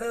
قیدی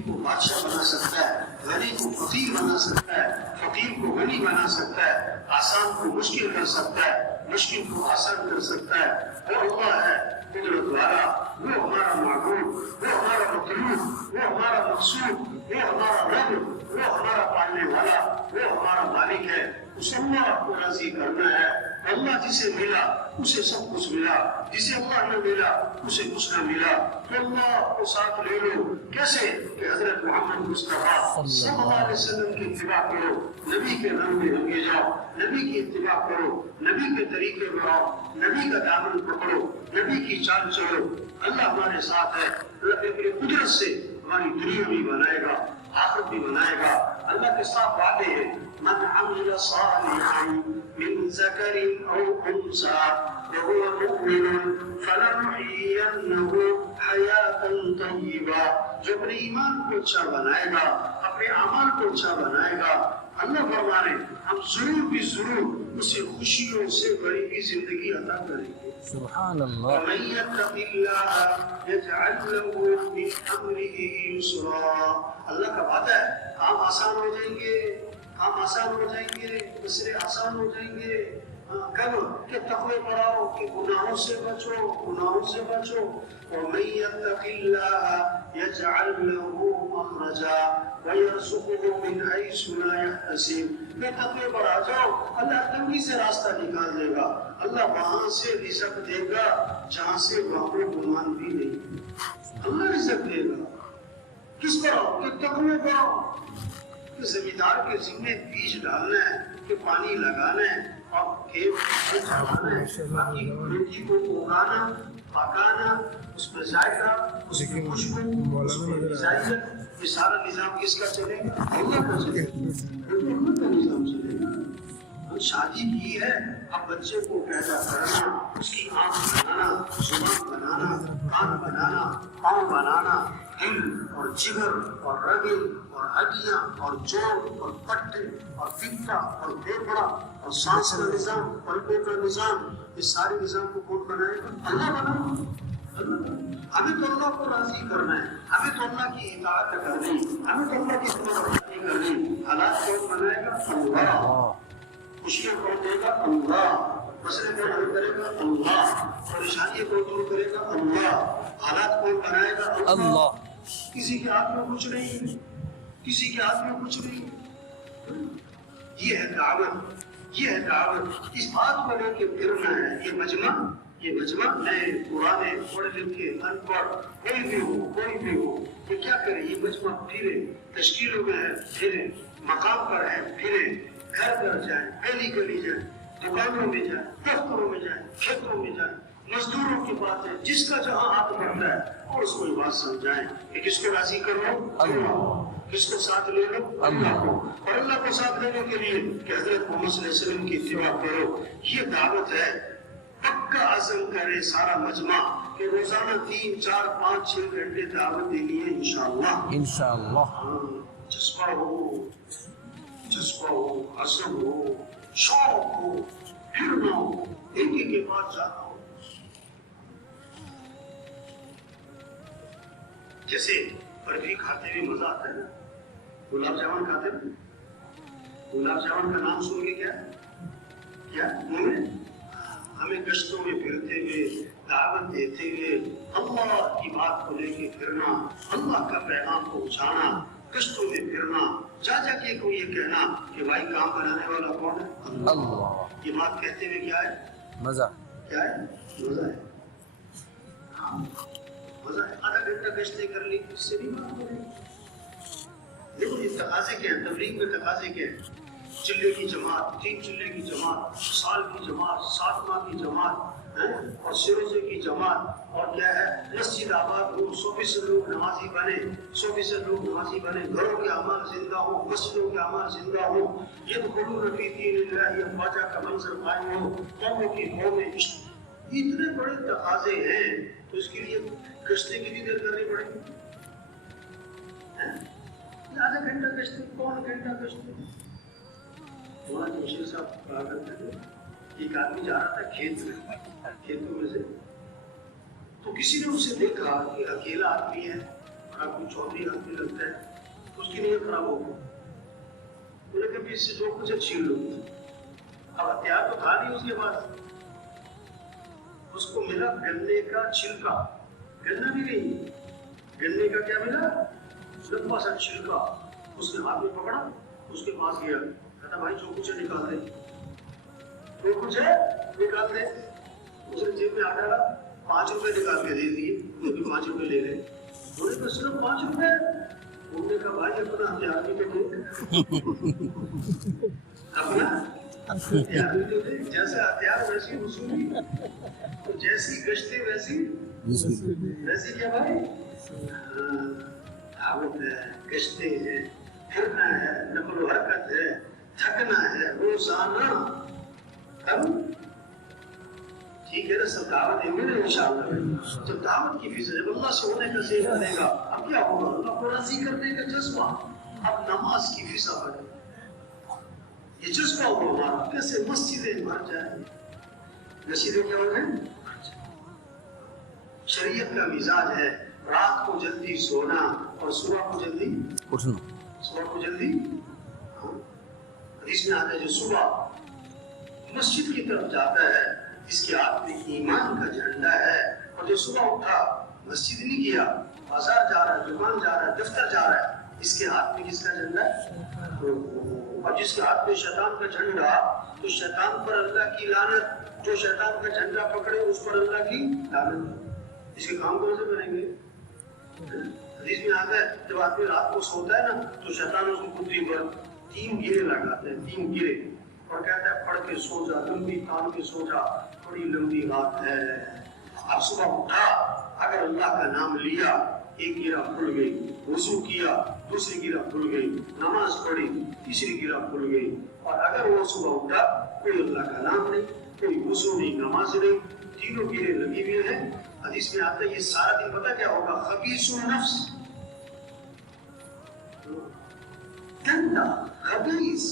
کو بادشاہ بنا سکتا ہے، غنی کو فقیر بنا سکتا ہے، فقیر کو غنی بنا سکتا ہے، آسان کو مشکل کر سکتا ہے، مشکل کو آسان کر سکتا ہے۔ وہ اللہ ہے قدرت والا، وہ ہمارا معبود، وہ ہمارا مطلوب، وہ ہمارا مقصود، وہ ہمارا رب، وہ ہمارا پالنے والا، وہ ہمارا مالک ہے۔ اس اللہ کو راضی کرنا ہے۔ اللہ جسے ملا اسے سب کچھ ملا، جسے اللہ نہ ملا اسے کچھ نہ ملا۔ تو اللہ کو ساتھ لے لو، کیسے کہ حضرت محمد مصطفیٰ صلی اللہ علیہ وسلم کی اتباع کرو، نبی کے نام میں رنگے جاؤ، نبی کی اتباع کرو، نبی کے طریقے پر آؤ، نبی کا دامن پکڑو، نبی کی چال چلو۔ اللہ ہمارے ساتھ ہے، اللہ اپنی قدرت سے ہماری دنیا بھی بنائے گا، آخرت بھی بنائے گا۔ اللہ کے ساتھ وعدے ہیں، من عمل صالحا من ذکر او انثى وهو مؤمن فلنحيينه حیاة طیبہ، جو اپنے ایمان کو اچھا بنائے گا، اپنے اعمال کو اچھا بنائے گا، اللہ فرما رہے ہم ضرور بھی ضرور اسے خوشیوں سے بھری ہوئی زندگی عطا کریں گے۔ سبحان اللہ۔ ومن يتق الله يجعل له من امره يسرا، اللہ کا وعدہ ہے کام آسان ہو جائیں گے، کام آسان ہو جائیں گے، مسئلے آسان ہو جائیں گے۔ کب کہ تقوی پر آؤ، کہ گناہوں سے بچو، گناہوں سے بچو۔ ومن يتق الله يجعل له مخرجا ويرزقه من حيث لا يحتسب، کہ تقوی پر آ جاؤ، اللہ تنگی سے راستہ نکال دے گا، اللہ وہاں سے رزق دے گا جہاں سے وہاں گمان بھی نہیں، اللہ رزق دے گا۔ کس پر آؤ؟ کہ تقوی پر آؤ، کہ زمیندار کے ذمے بیج ڈالنا ہے، کہ پانی لگانا ہے اور کھیت چلانا ہے، باقی مٹی کو اگانا، پکانا، اس پر ذائقہ، اس کی خوشبو، اس پر غذائیت، یہ سارا نظام کس کا چلے گا؟ اللہ کا چلے گا، اللہ کا نظام چلے گا۔ شادی کی ہے، اب بچے کو پیدا کرنا، اس کی آنکھ بنانا، زبان بنانا، کان بنانا، پاؤں بنانا، دل اور جگر اور رگیں اور ہڈیاں اور جوڑ اور پٹے اور پھیپھڑا اور پھیپھڑا اور سانس کا نظام، پلکوں کا نظام، اس سارے نظام کو کون بنائے گا؟ اللہ بنائے گا۔ ہمیں تو اللہ کو راضی کرنا ہے، ہمیں تو اللہ کی اطاعت کرنی، ہمیں تو اللہ کی فرمانبرداری کرنی۔ حالات کون بنائے گا؟ اللہ۔ خوشیاں کون دے گا؟ اللہ۔ مسئلے کون حل کرے گا؟ اللہ۔ پریشانیاں کون دور کرے گا؟ اللہ۔ حالات کون بنائے گا؟ اللہ۔ کسی کے ہاتھ میں کچھ نہیں، کسی کے ہاتھ میں کچھ نہیں۔ یہ ہے دعوت، یہ ہے دعوت۔ اس بات کو لے کے پھرنا ہے۔ یہ مجمع نئے پرانے پڑھے لکھے ان پڑھ کوئی بھی ہو، یہ کیا کرے؟ یہ مجمع پھرے، تشکیلوں میں ہے پھرے، مقام پر ہے پھرے، گھر گھر جائیں، گلی گلی جائیں، دکانوں میں جائیں، دفتروں میں جائیں، کھیتوں میں جائیں، مزدوروں کی بات ہے، جس کا جہاں ہاتھ بڑھتا ہے اور اس کو یہ بات سمجھائیں کہ کس کو راضی کرو؟ اللہ۔ کس کو ساتھ لے لو؟ اللہ کو۔ اور اللہ کو ساتھ لینے کے لیے کہ حضرت محمد صلی اللہ علیہ وسلم کی اتباع کرو۔ یہ دعوت ہے۔ پکا عزم کرے سارا مجمع کہ روزانہ 3، 4، 5، 6 گھنٹے دعوت دینی ہے انشاءاللہ۔ انشاءاللہ۔ جذبہ ہو، عزم ہو، شوق ہو، پھرنا ہو، ایک کے بعد جانا ہو۔ جیسے برفی کھاتے ہوئے مزہ آتا ہے نا، گلاب جامن کھاتے ہیں، گلاب جامن کا نام سن کے کیا ہمیں گشتوں میں پھرتے ہوئے، دعوت دیتے ہوئے، اللہ کی بات کو لے کے پھرنا، اللہ کا پیغام پہنچانا، گشتوں میں پھرنا، جا کے کو یہ کہنا کہ بھائی کام بنانے والا کون ہے؟ اللہ۔ یہ بات کہتے ہوئے کیا ہے؟ مزہ۔ کیا ہے؟ مزہ ہے۔ مزہ ہے۔ آدھا گھنٹہ گشتیں کر لی، اس سے بھی بات ہو رہی ہے۔ لیکن یہ تقاضے کیا ہیں؟ تبلیغ میں تقاضے کیا ہیں؟ چلے کی جماعت، 3 چلے کی جماعت، سال کی جماعت، 7 ماہ کی جماعت، اور سروزے کی جماعت، اور کیا ہے؟ مسجد آباد ہو، 100% لوگ نمازی بنے، 100% لوگ نمازی بنے، گھروں کے اعمال زندہ ہو، مسجدوں کے اعمال زندہ ہو، يدخلون في دين الله افواجا کا منظر قائم ہو، قوموں کی قومیں۔ اتنے بڑے تقاضے ہیں تو اس کے لیے گشتیں کی بھی دیر کرنی پڑے گی۔ آدھا گھنٹہ گشتیں، پون گھنٹہ گشتیں۔ ہمارے مشیر صاحب کہا کرتے تھے، ایک ایک آدمی جا رہا تھا کھیتوں میں سے، تو کسی نے اسے دیکھا کہ اکیلا آدمی ہے، کوئی چودھری آدمی لگتا ہے، اس کی نیت خراب ہو گئی، انہوں نے کہا اس سے جو کچھ ہے چھین لوں گی۔ اب ہتھیار تو تھا نہیں اس کے پاس، اس کو ملا گنے کا چھلکا، گنا بھی نہیں، گنے کا کیا ملا؟ لمبا سا چھلکا، اس نے ہاتھ میں پکڑا، اس کے پاس گیا، کہتا بھائی جو کچھ ہے نکال دے، جو کچھ ہے نکال دے۔ اس نے جیب میں ہاتھ ڈالا، 5 روپے نکال کے دے دیے، 5 روپے لے گئے۔ انہوں نے کہا صرف 5 روپے؟ انہوں نے کہا بھائی اپنا ہتھیار بھی تو دے، اپنا ہتھیار بھی تو دے، جیسا ہتھیار ویسی وصولی، جیسی گشتیں ویسی کیا بھائی؟ دعوت ہے، گشتیں ہیں، پھرنا ہے، نقل و حرکت ہے، تھکنا ہے روزانہ، تب ٹھیک ہے نا، سب دعوت دیں گے نا انشاءاللہ۔ جب دعوت کی فضا، جب اللہ سے ہونے کا ذہن کرے گا، اب کیا ہوگا؟ اللہ کو راضی کرنے کا جذبہ، اب نماز کی فضا بنے، یہ جذبہ ہو ہمارا، کیسے مسجدیں بھر جائیں، مسجدیں کیا ہو گئیں؟ شریعت کا مزاج ہے رات کو جلدی سونا اور صبح کو جلدی اٹھنا، صبح کو جلدی، حدیث میں آتا ہے جو صبح مسجد کی طرف جاتا ہے اس کے ہاتھ میں ایمان کا جھنڈا ہے، اور جو صبح اٹھا مسجد نہیں گیا، بازار جا رہا ہے، دکان جا رہا ہے، دفتر جا رہا ہے، اس کے ہاتھ میں کس کا جھنڈا ہے؟ اور جس کے ہاتھ میں شیطان کا جھنڈا، تو شیطان پر اللہ کی لعنت، جو شیطان کا جھنڈا پکڑے اس پر اللہ کی لعنت۔ اس کے کام کون سے کریں گے؟ حدیث میں آتا ہے جب آدمی رات کو سوتا ہے نا تو شیطان اس کو کتری پر 3 گرے لگاتے ہیں، 3 گرے، اور کہتا ہے پڑھ کے سو جا، لمبی تان کے سو جا، بڑی لمبی رات ہے۔ اب صبح اٹھا، اگر اللہ کا نام لیا، ایک گرہ کھل گئی، وضو کیا، دوسری گرہ کھل گئی، نماز پڑھی، تیسری گرہ کھل گئی، اور اگر وہ صبح اٹھا کوئی اللہ کا نام نہیں، کوئی وضو نہیں، نماز نہیں، تینوں گرے لگی ہوئی ہیں، حدیث میں آتا ہے یہ سارا دن پتہ کیا ہوگا؟ خبیث النفس، گندا، خبیث،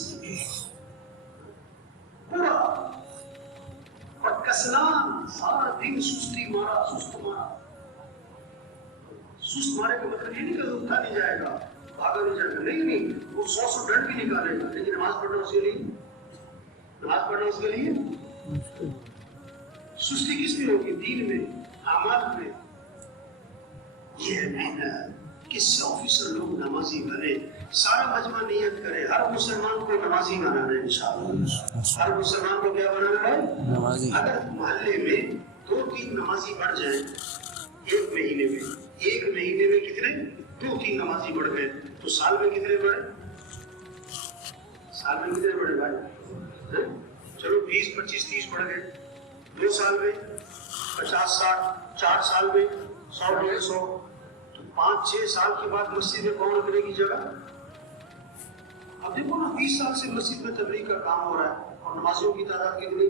برا اور کسلان، سارا دن سستی مارا، سست مارا۔ سست مارے کا مطلب یہ نہیں کہ اٹھا نہیں جائے گا، بھاگا نہیں جائے گا، نہیں، وہ 100 ڈنڈ بھی نکالے گا، لیکن نماز پڑھنا اس کے لیے، نماز پڑھنا اس کے لیے سستی کس میں ہوگی؟ دین میں، اعمال میں۔ یہ ہے محنت، کس سے آفیسر لوگ نمازی بنے، سارا مجمع نیت کرے ہر مسلمان کو نمازی بنانا ہے انشاءاللہ، ہر مسلمان کو کیا بنانا ہے؟ نمازی۔ اگر محلے میں 2-3 نمازی بڑھ جائیں ایک مہینے میں کتنے؟ 2-3 نمازی بڑھ گئے تو سال میں کتنے بڑھے؟ سال میں کتنے بڑھے بھائی؟ چلو 20, 25, 30 بڑھ گئے، 2 سال میں 50, 60، 4 سال میں 100, 150، تو 5-6 سال کے بعد مسجد میں کون رکھنے کی جگہ؟ اب دیکھو نا 20 سال سے مسجد میں تبلیغ کا کام ہو رہا ہے اور نمازیوں کی تعداد کتنی؟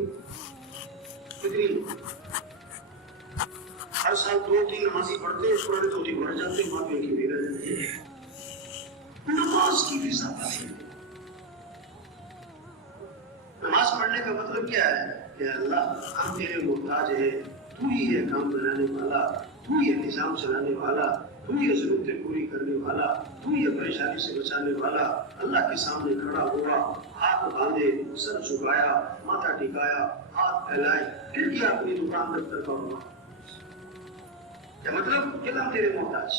ہر سال 2-3 نمازی پڑھتے ہیں، پرانے 2-3 بڑھ جاتے ہیں، وہاں پہ ایک بھی رہ جاتے ہیں۔ نماز کی فضا ہے۔ نماز پڑھنے کا مطلب کیا ہے؟ کہ اللہ ہم تیرے محتاج ہیں، تو ہی ہے کام بنانے والا، تو ہی ہے نظام چلانے والا، تو ہی ہے ضرورتیں پوری کرنے والا، تو ہی ہے پریشانی سے بچانے والا۔ اللہ کے سامنے کھڑا ہوا، ہاتھ باندھے، سر جھکایا، ماتھا ٹکایا، ہاتھ پھیلائے، پھر کیا اپنی دکان دفتر پر ہوا۔ کیا مطلب؟ کہ ہم تیرے محتاج۔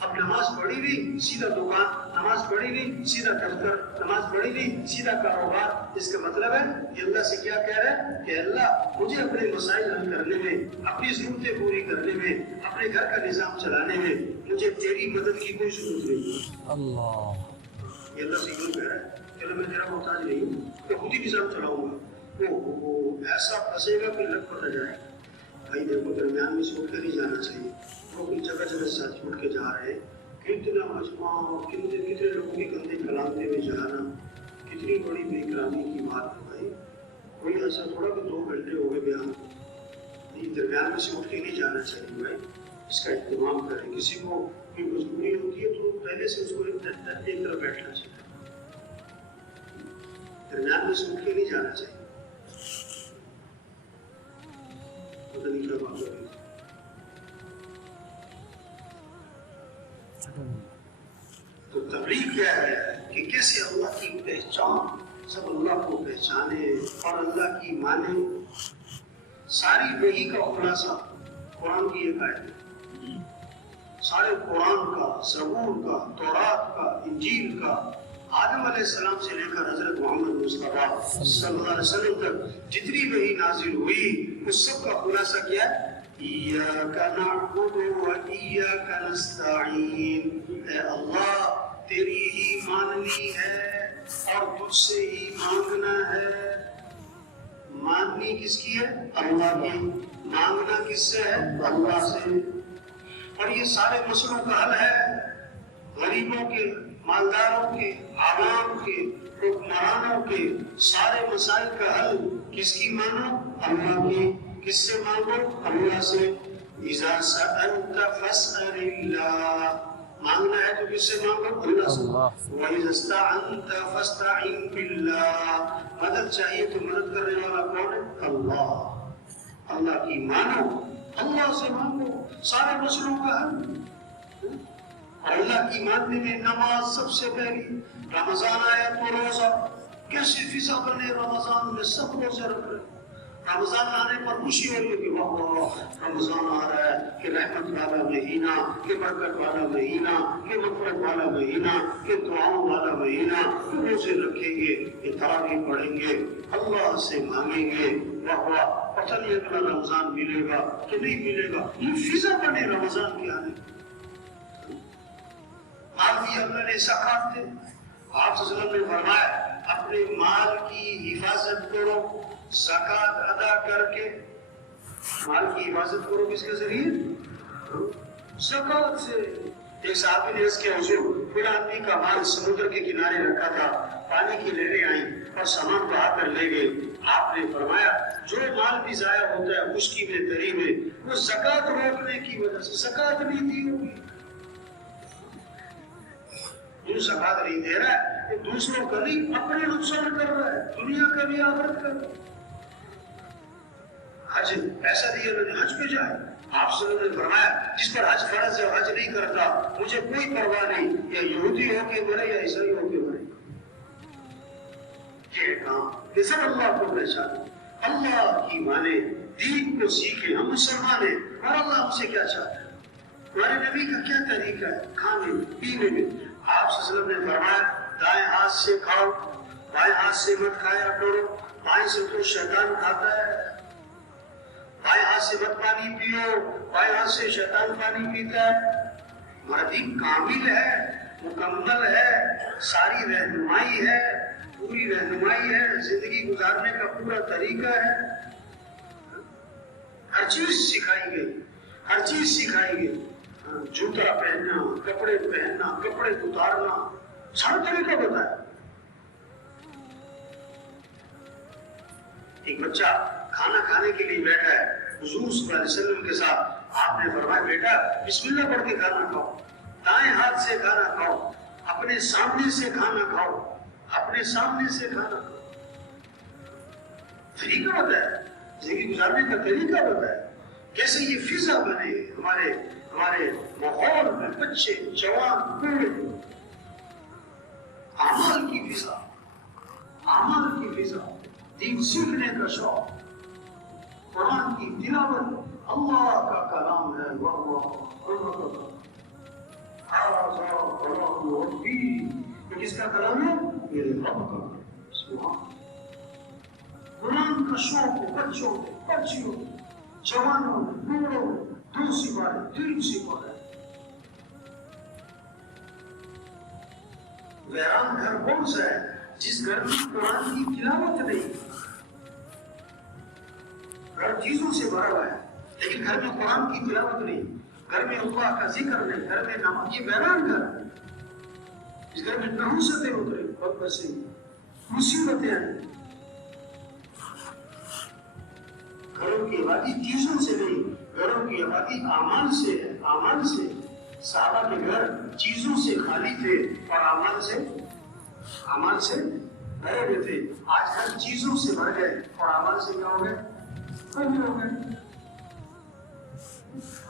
اب نماز پڑھی بھی سیدھا دکان، نماز پڑھی بھی سیدھا دفتر، نماز پڑھی بھی سیدھا کاروبار۔ اس کا مطلب ہے کہ اللہ سے کیا کہہ رہے ہیں کہ اللہ مجھے اپنے مسائل حل کرنے میں، اپنی ضرورتیں پوری کرنے میں، اپنے گھر کا نظام چلانے میں مجھے تیری مدد کی کوئی ضرورت نہیں۔ اللہ، یہ اللہ سے کیوں کہہ رہا ہے کہ میں تیرا محتاج نہیں ہوں، میں خود ہی نظام چلاؤں گا۔ وہ ایسا پھنسے گا کہ لگ پڑ جائے۔ بھائی دیکھو درمیان میں سے اٹھ کے نہیں جانا چاہیے، لوگ جگہ جگہ سے چھوٹ کے جا رہے ہیں، کتنا مجمع اور کتنے لوگوں کی گندے کلامتے ہوئے جانا، کتنی بڑی بے اکرامی کی بات ہے بھائی۔ کوئی ایسا تھوڑا کہ 2 گھنٹے ہو گئے بیان، نہیں، درمیان میں سے اٹھ کے نہیں جانا چاہیے بھائی، اس کا اہتمام کریں۔ کسی کو کوئی مجبوری ہوتی ہے تو پہلے سے اس کو ایک طرف بیٹھنا چاہیے، درمیان میں سے اٹھ کے نہیں جانا چاہیے۔ پتہ نہیں کیا بات ہو رہی. تو تبلیغ کیا ہے کہ کیسے اللہ کی پہچان، سب اللہ کو پہچانے اور اللہ کی مانے. ساری وحی کا خلاصہ قرآن کی ایک آیت ہے. سارے قرآن کا، زبور کا، تورات کا، انجیل کا، آدم علیہ السلام سے لے کر حضرت محمد مصطفیٰ صلی اللہ علیہ وسلم تک جتنی وحی نازل ہوئی اس سب کا خلاصہ کیا ہے؟ ایاک نعبد و ایاک نستعین. اے اللہ تیری ہی ماننی ہے اور تجھ سے ہی مانگنا ہے. ماننی کس کی ہے؟ اللہ کی. مانگنا کس سے ہے؟ اللہ سے. اور یہ سارے مسئلوں کا حل ہے. غریبوں کے، مالداروں کے، عوام کے، حکمرانوں کے سارے مسائل کا حل کس کی مانو؟ اللہ کی. کس سے مانگو؟ اللہ سے. اذا سألت فاسأل اللہ. مانگنا ہے تو کس سے مانگو؟ اللہ سے. وَإِذَا اسْتَعَنْتَ فَاسْتَعِنْ بِاللَّهِ. مدد چاہیے تو مدد کرنے والا کون ہے؟ اللہ. اللہ کی مانو، اللہ سے مانگو سارے مسئلوں کا حل. اور اللہ کی ماننے میں نماز سب سے پہلی. رمضان آیا تو روزہ. کیسے فضا بنے رمضان میں؟ سب روزے رکھ رہے. رمضان آنے پر خوشی ہو رہی ہے کہ واہ رمضان آ رہا ہے، کہ رحمت والا مہینہ، کہ برکت والا مہینہ، کہ مغفرت والا مہینہ، کہ دعاؤں والا مہینہ. روزے رکھیں گے، تراویح پڑھیں گے، اللہ سے مانگیں گے. واہ واہ. پتہ نہیں اگلا رمضان ملے گا کہ نہیں ملے گا. یہ فضا بنے رمضان کے آنے. مال دیا اللہ نے زکات دے. آپ صلی اللہ علیہ وسلم نے فرمایا اپنے مال کی حفاظت کرو زکات ادا کر کے. مال کی حفاظت کرو کس کے ذریعے؟ زکات سے. ایک صحابی نے اس کے حضور پھر آدمی کا مال سمندر کے کنارے رکھا تھا، پانی کی لہریں آئیں اور سامان بہا کر لے گئے. آپ نے فرمایا جو مال بھی ضائع ہوتا ہے خشکی میں، تری میں، وہ زکات روکنے کی وجہ سے. زکات نہیں دی ہوگی. جو زکات نہیں دے رہا ہے وہ دوسروں کا نہیں اپنے نقصان کر رہا ہے، دنیا کا بھی آخرت کا. حج پیسہ دیا میں نے حج پہ جائے. آپ صلی اللہ علیہ وسلم نے فرمایا جس پر حج فرض ہے حج نہیں کرتا مجھے کوئی پرواہ نہیں، یا یہودی ہو کے مرے یا عیسائی ہو کے مرے. یہ کام کہ سب اللہ کو پہچانے، اللہ کی مانے، دین کو سیکھیں. ہم مسلمان ہیں اور اللہ ہم سے کیا چاہتا ہے، ہمارے نبی کا کیا طریقہ ہے کھانے پینے میں. آپ صلی اللہ علیہ وسلم نے فرمایا دائیں ہاتھ سے کھاؤ، بائیں ہاتھ سے مت کھایا کرو. بائیں سے تو شیطان کھاتا ہے. بائیں ہاتھ سے مت پانی پیو، بائیں ہاتھ سے شیطان پانی پیتا ہے. ہمارا دین کامل ہے، مکمل ہے، ساری رہنمائی ہے، پوری رہنمائی ہے، زندگی گزارنے کا پورا طریقہ ہے. ہر چیز سکھائی گئی، ہر چیز سکھائی گئی. جوتا پہننا، کپڑے پہننا، کپڑے اتارنا، سارا طریقہ بتایا. ایک بچہ کھانا کھانے کے لیے بیٹھا ہے، حضور صلی اللہ علیہ وسلم کے ساتھ. آپ نے فرمایا بیٹا بسم اللہ پڑھ کے کھانا کھاؤ، دائیں ہاتھ سے کھانا کھاؤ، اپنے سامنے سے کھانا کھاؤ، اپنے سامنے سے کھانا کھاؤ. طریقہ بتایا، زندگی گزارنے کا طریقہ بتایا. کیسے یہ فضا بنے ہمارے ماحول میں، بچے جوان بوڑھے. اعمال کی فضا، اعمال کی فضا، دین سیکھنے کا شوق، قرآن کی تلاوت. اللہ کا کلام ہے. یہ کس کا کلام ہے؟ میرے رب کا. قرآن کا شوق ہو بچوں کو، بچیوں کو، جوانوں بوڑھوں، 2 سپارے 3 سپارے. ویران گھر کون سا ہے جس گھر میں قرآن کی تلاوت نہیں؟ گھر چیزوں سے بھرا ہوا ہے لیکن گھر میں قرآن کی تلاوت نہیں، گھر میں اللہ کا ذکر نہیں، گھر میں نماز. یہ ویران گھر ہے. اس گھر میں نحوستیں اترے، بدبختی، مصیبتیں آئیں. گھروں کی آبادی چیزوں سے نہیں، گھروں کی آبادی اعمال سے ہے. اعمال سے. صحابہ کے گھر چیزوں سے خالی تھے اور اعمال سے بھرے ہوئے تھے. آج گھر چیزوں سے بھر گئے اور اعمال سے کیا ہو گئے؟ خالی ہو گئے.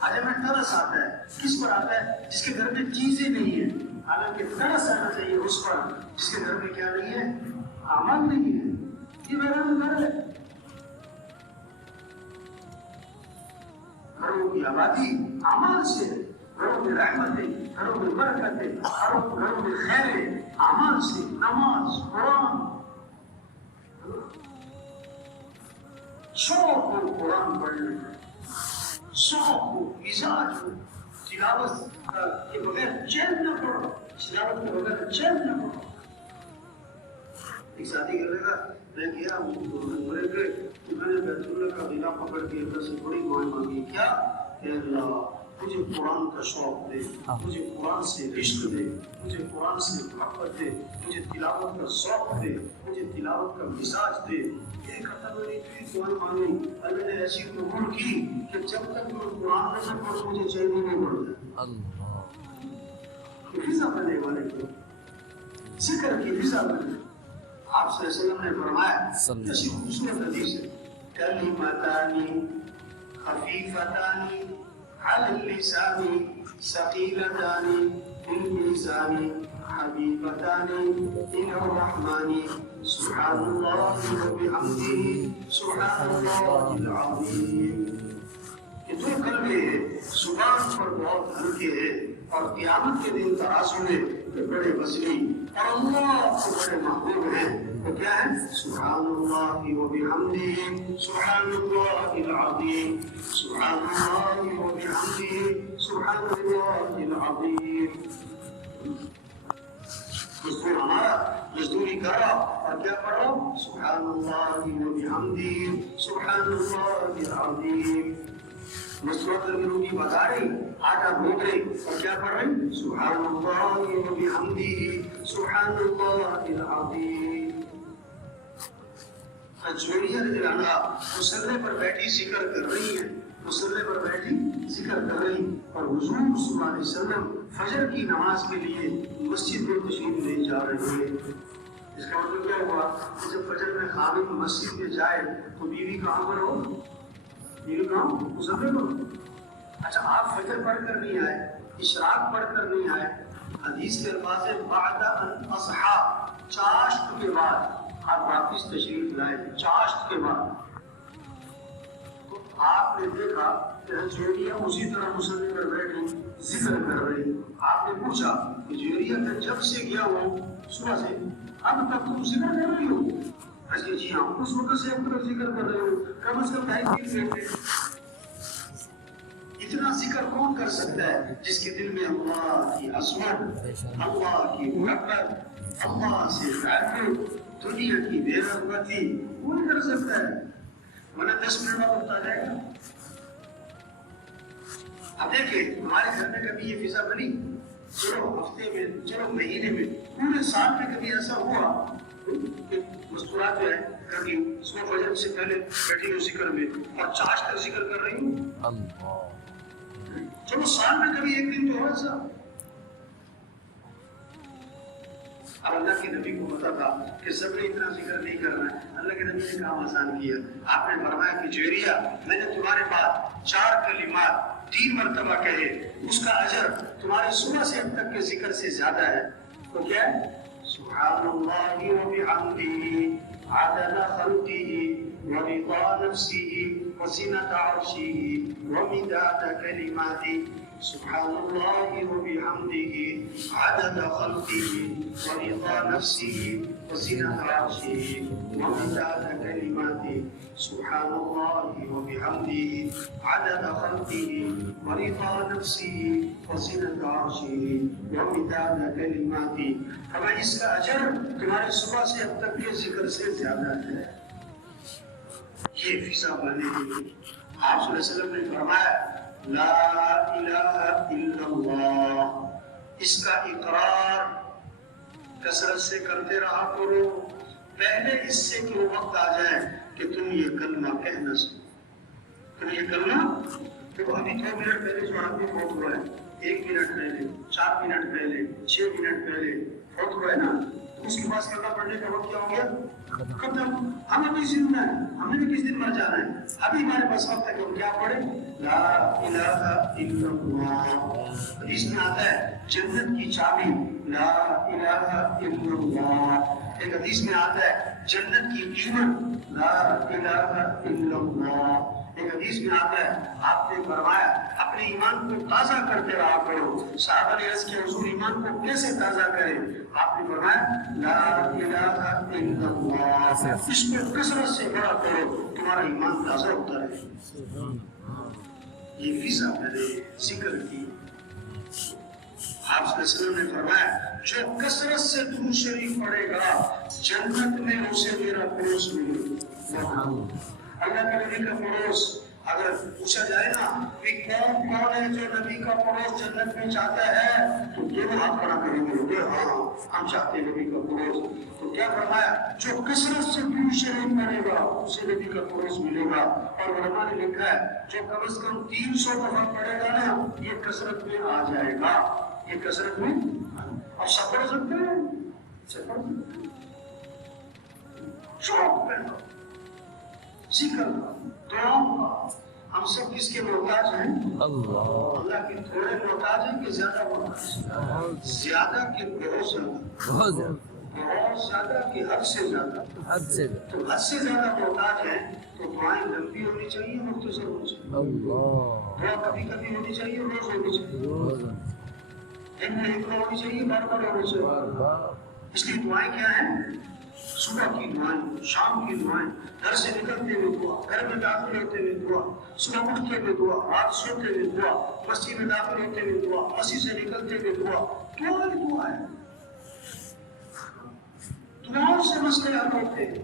عجب میں ترس آتا ہے، کس پر آتا ہے؟ جس کے گھر میں چیزیں نہیں ہیں، حالانکہ ترس آنا چاہیے اس پر جس کے گھر میں کیا نہیں ہے؟ اعمال نہیں ہے۔ یہ میرا گھر ہے، گھروں کی آبادی اعمال سے، گھروں میں رحمت ہے، گھروں میں برکت ہے، گھروں میں خیر ہے، اعمال سے، نماز، قرآن، شوق ہو قرآن پڑھنے کا، شوق ہو، مزاج ہو، تلاوت کے بغیر چین نہ پڑو، تلاوت کے بغیر چین نہ پڑو۔ ایک ساتھی کہنے لگا میں گیا بولے کہ میں نے بیت اللہ کا قلعہ پکڑ کے اللہ سے بڑی دعائیں مانگی، کیا کہ اللہ مجھے قرآن کا شوق دے، مجھے قرآن سے عشق دے، مجھے قرآن سے محبت دے، مجھے تلاوت کا ذوق دے، مجھے تلاوت کا مزاج دے۔ ایک ہفتہ میں نے اتنی دعائیں مانگی، اللہ نے ایسی قبول کی کہ جب تک میں قرآن نہ پڑھوں مجھے چین نہیں پڑتا۔ فضا بننے والے کو ذکر کی فضا بنے۔ آپ صلی اللہ علیہ وسلم نے فرمایا ایسی خوبصورت حدیث ہے، کلمتان خفیفتان علی اللسان ثقیلتان فی المیزان حبیبتان الی الرحمن سبحان اللہ وبحمدہ سبحان اللہ العظیم۔ یہ دو کلمے زبان پر بہت ہلکے ہیں اور قیامت کے دن ترازو میں بڑے وزنی اور اللہ کو بڑے محبوب ہیں۔ وہ کیا ہے؟ سبحان اللہ وبحمدہ سبحان اللہ العظیم، سبحان اللہ وبحمدہ سبحان اللہ العظیم۔ مزدور ہمارا مزدوری کرو اور کیا پڑھو؟ سبحان اللہ وبحمدہ سبحان اللہ العظیم۔ مسلوق میں روٹی پکا رہی، آٹا بھون رہی اور کیا پڑھ رہی؟ سبحان اللہ وبحمدہ سبحان اللہ العظیم۔ جوڑیاں رضا مصلے پر بیٹھی ذکر کر رہی ہیں، مصلے پر بیٹھی ذکر کر رہی، اور حضور صلی اللہ علیہ وسلم فجر کی نماز کے لیے مسجد میں تشریف لے جا رہے ہیں۔ اس کا مطلب کیا ہوا کہ جب فجر میں خامد مسجد میں جائے تو بیوی کہاں پر ہو؟ بیوی کہاں؟ مصلے پر۔ اچھا آپ فجر پڑھ کر نہیں آئے، اشراق پڑھ کر نہیں آئے، حدیث کے الفاظ ہے بعد ان اصحا، چاشت کے بعد آپ واپس تشریف لائے، چاشت کے بعد۔ تو آپ نے دیکھا کہ جوڑیاں اسی طرح مصلے پر بیٹھی ذکر کر رہی، آپ نے پوچھا کہ جوڑیاں جب سے گیا ہو صبح سے اب تک تم ذکر کر رہی ہو؟ اچھا جی ہاں، اس وقت سے اب تک ذکر کر رہے ہو، کم از کم 2.5 گھنٹے۔ اتنا ذکر کون کر سکتا ہے جس کے دل میں اللہ کی عظمت، اللہ کی محبت، اللہ سے تعلق، دنیا کی بے رغبتی، کون کر سکتا ہے؟ ورنہ 10 منٹ میں وقت آ جائے گا۔ اب دیکھیں ہمارے گھر میں کبھی یہ فضا بنی؟ چلو ہفتے میں، چلو مہینے میں، پورے سال میں کبھی ایسا ہوا کہ مستورات جو ہے کبھی صبح فجر سے پہلے بیٹھی ہوں ذکر میں اور چاش تک ذکر کر رہی ہوں؟ چلو سال میں کبھی ایک دن تو ہو ایسا۔ اب اللہ کے نبی کو پتا تھا کہ سب نے اتنا ذکر نہیں کرنا ہے، اللہ کے نبی نے کام آسان کیا۔ آپ نے فرمایا کہ جویریہ میں نے تمہارے پاس 4 کلمات 3 مرتبہ کہے، اس کا اجر تمہارے صبح سے اب تک کے ذکر سے زیادہ ہے۔ تو کیا ہے؟ سبحان اللہ وبحمدہ عدد خلقہ ورضا نفسہ وزنة عرشہ ومداد کلماتہ۔ سبحان اللہ وبحمدہ عدد خلقہ ورضا نفسہ وزنة عرشہ ومداد کلماتہ۔ سبحان اللہ وبحمدہ عدد خلقہ ورضا نفسہ وزنة عرشہ ومداد کلماتہ۔ ہمیں اس کا اجر تمہارے صبح سے اب تک کے ذکر سے زیادہ ہے۔ یہ فضا بننے کے لیے آپ صلی اللہ علیہ وسلم نے فرمایا لا الہ الا اللہ، اس کا اقرار کثرت سے کرتے رہا کرو، پہلے اس سے کہ وہ وقت آ جائے کہ تم یہ کلمہ کہہ نہ سکو۔ تم یہ کلمہ تو ابھی 2 منٹ پہلے جو آدمی فوت ہوا ہے، 1 منٹ پہلے، 4 منٹ پہلے، 6 منٹ پہلے فوت ہوا ہے نا، اس کے پاس کرنا پڑنے کا وقت کیا ہو گیا؟ ختم. ہم ابھی زندہ ہیں, ہمیں بھی کس دن مر جانا ہے. ابھی ہمارے پاس وقت ہے کہ ہم کیا پڑھیں؟ لا الہ الا اللہ. حدیث میں آتا ہے جنت کی چابی لا الہ الا اللہ. ایک حدیث میں آتا ہے جنت کی قیمت لا الہ الا اللہ. ایک حدیث میں آتا ہے آپ نے فرمایا اپنے ایمان کو تازہ کرتے رہا کرو. صحابہ نے عرض کیا حضور ایمان کو کیسے تازہ کریں؟ آپ نے فرمایا لا الہ الا اللہ. اس کو کثرت سے پڑھا کرو, تمہارا ایمان تازہ ہوتا رہے. یہ فضا میں نے ذکر کی. آپ صلی اللہ علیہ وسلم نے فرمایا جو کثرت سے درود شریف پڑھے گا جنت میں اسے میرا پڑوس ملے گا. اللہ کے نبی کا پڑوس اگر پوچھا جائے نا کہ کون ہے جو نبی کا پڑوس جنت میں چاہتا ہے تو دونوں ہاتھ کھڑا کریں گے, ہاں ہم چاہتے ہیں نبی کا پڑوس. تو کیا فرمایا جو کثرت سے درود شریف پڑھے گا اسے نبی کا پڑوس ملے گا. اور علماء نے لکھا ہے جو کم از کم 300 دفعہ پڑھے گا نا یہ کثرت میں آ جائے گا. یہ کثرت میں اور سب پڑھ سکتے ہیں, شوق پیدا ذکر کا, دعاؤں کا. ہم سب کس کے محتاج ہیں؟ اللہ کے. تھوڑے محتاج ہیں کہ زیادہ محتاج؟ زیادہ کہ بہت زیادہ, بہت زیادہ کہ حد سے زیادہ. تو حد سے زیادہ محتاج ہیں تو دعائیں لمبی ہونی چاہیے, مختصر ہونی چاہیے. دعا کبھی کبھی ہونی چاہیے, روز ہونی چاہیے, دن میں ایک ہونی چاہیے, بار بار ہونی چاہیے. اس لیے دعائیں کیا ہیں؟ صبح کی دعائیں, شام کی دعائیں, گھر سے نکلتے ہوئے دعا, گھر میں داخل ہوتے ہوئے دعا, صبح اٹھتے ہوئے دعا, رات سوتے ہوئے دعا, مسجد میں داخل ہوتے ہوئے دعا, مسجد سے نکلتے ہوئے دعا. دعا ہے. دعاؤں سے مسئلے حل ہوتے ہیں.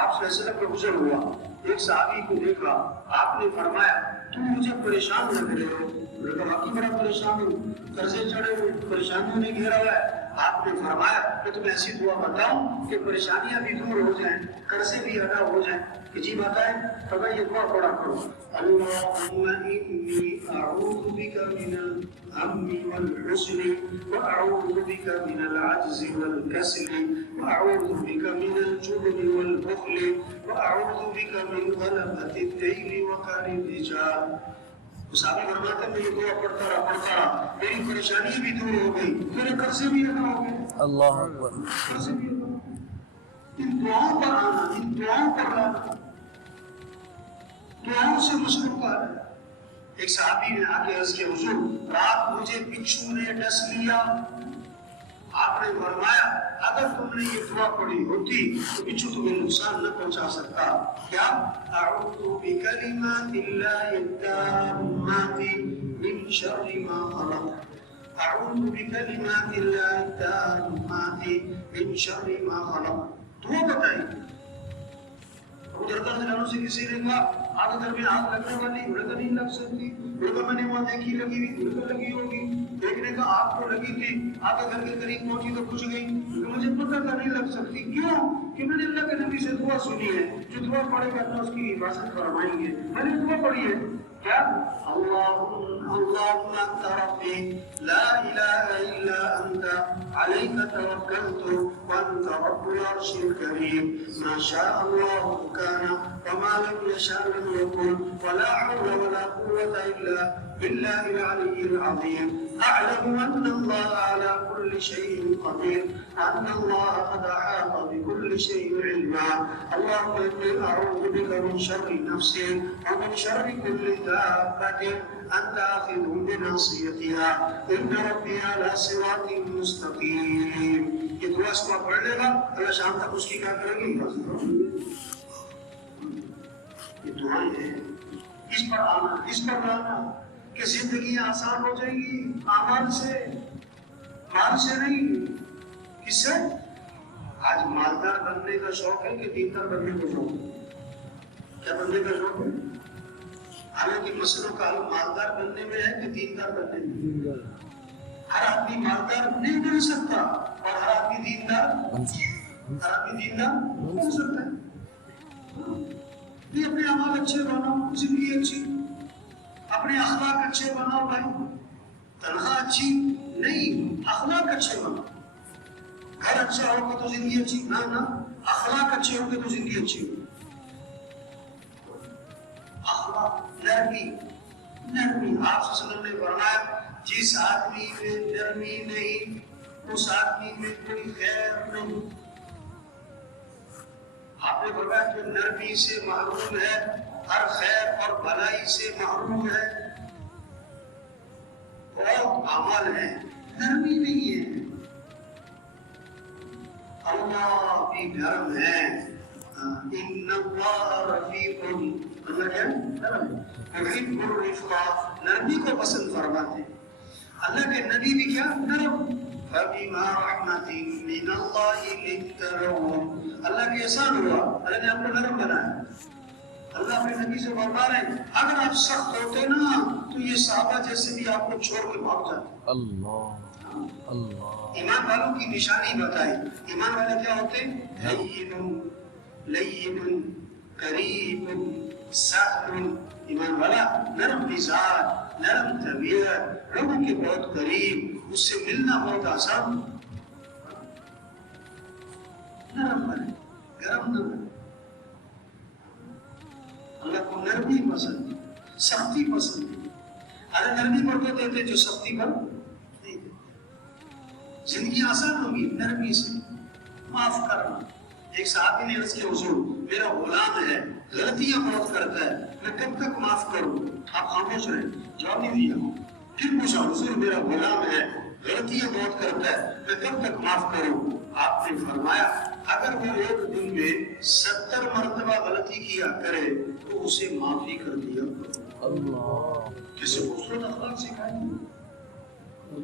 آپ سے ایسے کا گزر ہوا, ایک صحابی کو دیکھا, آپ نے فرمایا تم مجھے پریشان لگ رہے ہو. واقعی بڑا پریشان ہوں, قرضے چڑھے ہوئے, پریشانیوں نے گھیرا ہوا ہے. آپ نے فرمایا کہ تمہیں ایسی دعا بتاؤں کہ پریشانیاں بھی دور ہو جائیں, قرضے بھی ادا ہو جائیں. کہ جی بتائیں. فرمایا یہ دعا پڑھا کرو, اللہم انی اعوذ بک من الہم والحزن واعوذ بک من العجز والکسل واعوذ بک من الجبن والبخل واعوذ بک من غلبۃ الدین وقہر الرجال. صحابہ فرماتے ہیں میں یہ دعا پڑھتا رہا, میری پریشانی بھی دور ہو گئی, میرے قرضے بھی ادا ہو گئے. اللہ اکبر. قرضے بھی ادا. ان دعاؤں پر آنا, ان دعاؤں پر لانا, دعاؤں سے مشکل کا ہے. ایک صحابی نے آ کے عرض کیا حضور رات مجھے بچھو نے ڈس لیا. آپ نے فرمایا اگر تم نے یہ دعا پڑھی ہوتی تو بچھو تمہیں نقصان نہ پہنچا سکتا. کیا؟ اعوذ بکلمات اللہ التامات من شر ما خلق. اعوذ بکلمات اللہ التامات من شر ما خلق. دعا بتائی. ابو درداء رضی اللہ عنہ سے کسی نے کہا آگے در میں آگ لگنے والی, انہیں تو نہیں لگ سکتی. انہیں کہا میں نے وہاں دیکھی لگی ہوئی, انہیں تو لگی ہوگی. ایک نے کہا آپ کو لگی تھی, آگے گھر کے قریب پہنچی تو کچھ گئی, مجھے پتہ تھا نہیں لگ سکتی. کیوں؟ کہ میں نے اللہ کے نبی سے دعا سنی ہے, جو دعا پڑھے گا اللہ اس کی حفاظت فرمائیں گے. میں نے دعا پڑھی ہے. کیا؟ اللہم انت ربی لا الہ الا انت علیک توکلت وانت رب العرش الکریم ما شاء اللہ کان وما لم یشاء لم یکن ولا حول ولا قوة الا باللہ العلی العظیم. اعلم ان اللہ علی کل شیء قدیر وان اللہ قد احاط بكل شيء علما. اللهم اني اعوذ بك من شر نفسي ومن شر كل دابة انت آخذ بناصيتها ان ربي على صراط مستقيم. یہ دعا صبح پڑھ لے گا, اللہ شام تک اس کی کیا کرے گی؟ یہ دعائیں ہیں. اس پر آنا, اس پر لانا کہ زندگی آسان ہو جائے گی. اعمال سے, مال سے نہیں. کس سے؟ آج مالدار بننے کا شوق ہے کہ دیندار بننے کا شوق ہے؟ کیا بننے کا شوق ہے؟ حالانکہ مسئلوں کا حل مالدار بننے میں ہے کہ دیندار بننے میں. ہر آدمی مالدار نہیں بن سکتا اور ہر آدمی دیندار بن سکتا ہے. اپنے اعمال اچھے بناؤ, زندگی اچھی, اپنے اخلاق اچھے بناؤ. بھائی تنخواہ اچھی نہیں, اخلاق اچھے بناؤ. گھر اچھا ہوگا تو زندگی اچھی، نہ اخلاق اچھے ہوں گے تو زندگی اچھی ہوگی. اخلاق، نرمی. آپ صلی اللہ علیہ وسلم نے فرمایا جس آدمی میں نرمی نہیں اس آدمی میں کوئی خیر نہیں. آپ نے فرمایا جو نرمی سے محروم ہے ہر خیر اور بھلائی سے محروم ہے. بہت عمل ہے، نرمی نہیں ہے. اللہ بھی نرم ہے. ان اللہ رفیق، اللہ کیا یحب الرفق، نرمی کو پسند فرماتے. اللہ کے نبی بھی کیا نرم. فبما رحمت من اللہ لنت لهم، اللہ کے احسان ہوا اللہ نے آپ کو نرم بنایا. اللہ اپنے نبی سے فرما رہے ہیں اگر آپ سخت ہوتے نا تو یہ صحابہ جیسے بھی آپ کو چھوڑ کے بھاگ جاتے. اللہ اللہ. ایمان والوں کی نشانی بتائی. ایمان والے کیا ہوتے ہیں؟ لین کریم سہل. ایمان والا نرم مزاج، نرم طبیعت، لوگوں کے بہت قریب، اس سے ملنا بہت آسان. نرم بنے، گرم نہ بنے. اللہ کو نرمی پسند ہے، سختی پسند ہے. اگر نرمی پر تو دیتے جو سختی پر نہیں دیتے. زندگی آسان ہوگی نرمی سے. معاف کرنا. ایک صحابی نے عرض کیا حضور میرا غلام ہے غلطیاں بہت کرتا ہے، میں کب تک معاف کروں؟ آپ خاموش رہے، جواب نہیں دیا. پھر پوچھا حضور میرا غلام ہے غلطیاں بہت کرتا ہے، میں کب تک معاف کروں؟ آپ نے فرمایا اگر وہ ایک دن میں 70 مرتبہ غلطی کیا کرے تو اسے معافی کر دیا کرو. اللہ. کیسے خوبصورت اخلاق سکھائیں گے،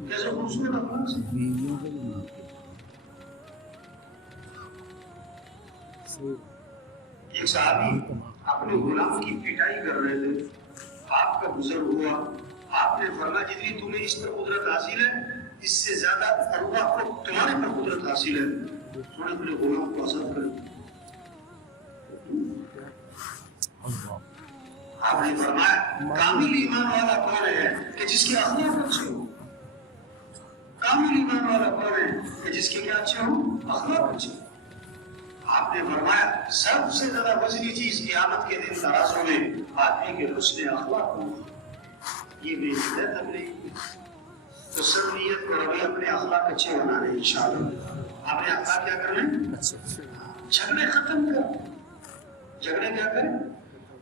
کیسے خوبصورت اخلاق سکھائیں. ایک صحابی اپنے غلام کی پٹائی کر رہے تھے. آپ کا گزر ہوا، آپ نے فرمایا جتنی تمہیں اس پر قدرت حاصل ہے اس سے زیادہ اللہ کو تمہارے پر قدرت حاصل ہے، تھوڑے اپنے غلام کو آزاد کریں. آپ نے فرمایا کامل ایمان والا کون ہے کہ جس کے اخلاق اچھے ہوں. کامل ایمان والا کون ہے کہ جس کے کیا اچھے ہوں؟ اخلاق اچھے. آپ نے فرمایا سب سے زیادہ وزنی چیز قیامت کے دن ترازو میں آدمی کے حسن اخلاق ہوں. یہ بھی ہدایت ہم نے تو سب نیت کو ابھی اپنے اخلاق اچھے بنانے انشاءاللہ. آپ نے اخلاق کیا کرنا؟ جھگڑے ختم کر. جھگڑے کیا کریں؟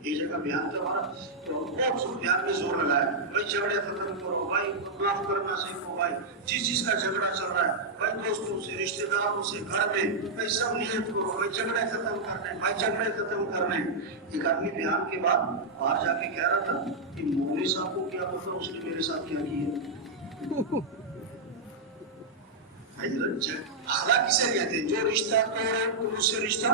یہ جگہ بیان تو ہمارا تو بہت بیان میں زور لگایا بھائی جھگڑے ختم کرو بھائی، معاف کرنا سیکھو بھائی. جس چیز کا جھگڑا چل رہا ہے بھائی دوستوں سے رشتے داروں سے گھر میں بھائی سب نیت کرو بھائی جھگڑے ختم کرنے، بھائی جھگڑے ختم کرنے. ایک آدمی بیان کے بعد باہر جا کے کہہ رہا تھا کہ مولوی صاحب کو کیا پتا اس نے میرے ساتھ کیا کیا. اخلاق کسے کہتے ہیں؟ جو رشتہ توڑے اس سے رشتہ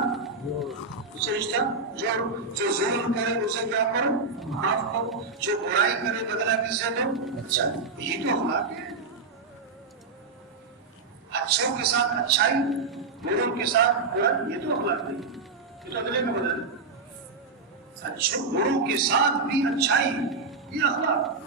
جو ظلم کرے اسے کیا کرو؟ معاف کرو. جو برائی کرے بدلہ کسے دو؟ اچھا. یہ تو اخلاق ہے. اچھوں کے ساتھ اچھائی، بروں کے ساتھ برائی، یہ تو اخلاق نہیں. یہ تو اگلے کا بدل ہے. اچھوں بروں کے ساتھ بھی اچھائی، یہ اخلاق.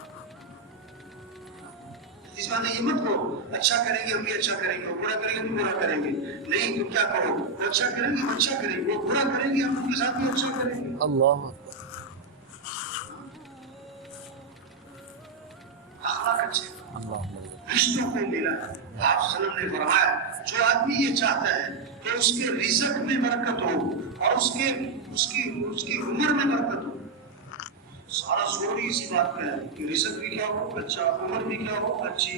اس بات یہ مت کرو اچھا کریں گے ہم بھی اچھا کریں گے، برا کریں گے ہم بھی برا کریں گے. نہیں تم کیا کرو وہ اچھا کریں گے ہم اچھا کریں گے، وہ برا کریں گے ہم ان کے ساتھ بھی اچھا کریں گے. اللہ اخلاق اچھے اللہ. رشتوں کو ملا. آپ صلی اللہ علیہ وسلم نے فرمایا جو آدمی یہ چاہتا ہے کہ اس کے رزق میں برکت ہو اور اس کی عمر میں برکت ہو، سارا زور ہی اسی بات کا ہے کہ رزق بھی کیا ہو اچھا، عمر بھی کیا ہو اچھی.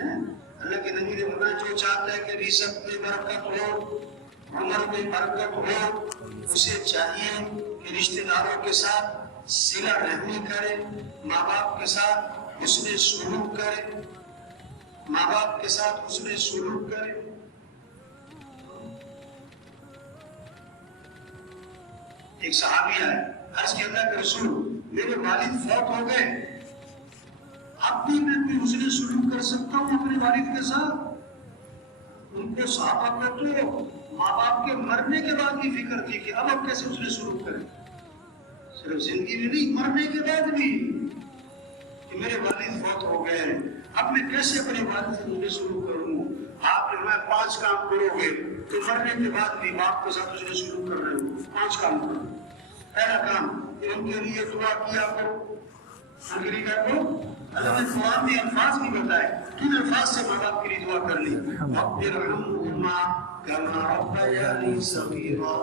اللہ کے نبی نے فرمایا جو چاہتا ہے کہ رزق میں برکت ہو، عمر میں برکت ہو، اسے چاہیے کہ رشتہ داروں کے ساتھ صلہ رحمی کرے، ماں باپ کے ساتھ حسن سلوک کرے، ماں باپ کے ساتھ حسن سلوک کرے. ایک صحابی آئے عرض کیا اللہ کے رسول میرے والد فوت ہو گئے، اب بھی میں کوئی حسن سلوک کر سکتا ہوں اپنے والد کے ساتھ؟ ان کو صحابہ کو تو ماں باپ کے مرنے کے بعد بھی فکر تھی کہ اب کیسے حسن سلوک کریں. صرف زندگی میں نہیں، مرنے کے بعد بھی کہ میرے والد فوت ہو گئے، اب میں کیسے اپنے والد سے حسن سلوک کروں. آپ نے فرمایا 5 کام کرو گے تو مرنے کے بعد بھی باپ کے ساتھ اس نے شروع کر رہے ہو. 5 کام کرو. پہلا کام کہ ان کے لیے دعا کیا کرو. ان کے لیے کیا کرو. اللہ نے قرآن میں الفاظ بھی بتائے. کن الفاظ سے ماں باپ کے لیے دعا کر لی؟ رب ارحمہما کما ربیانی صغیرا.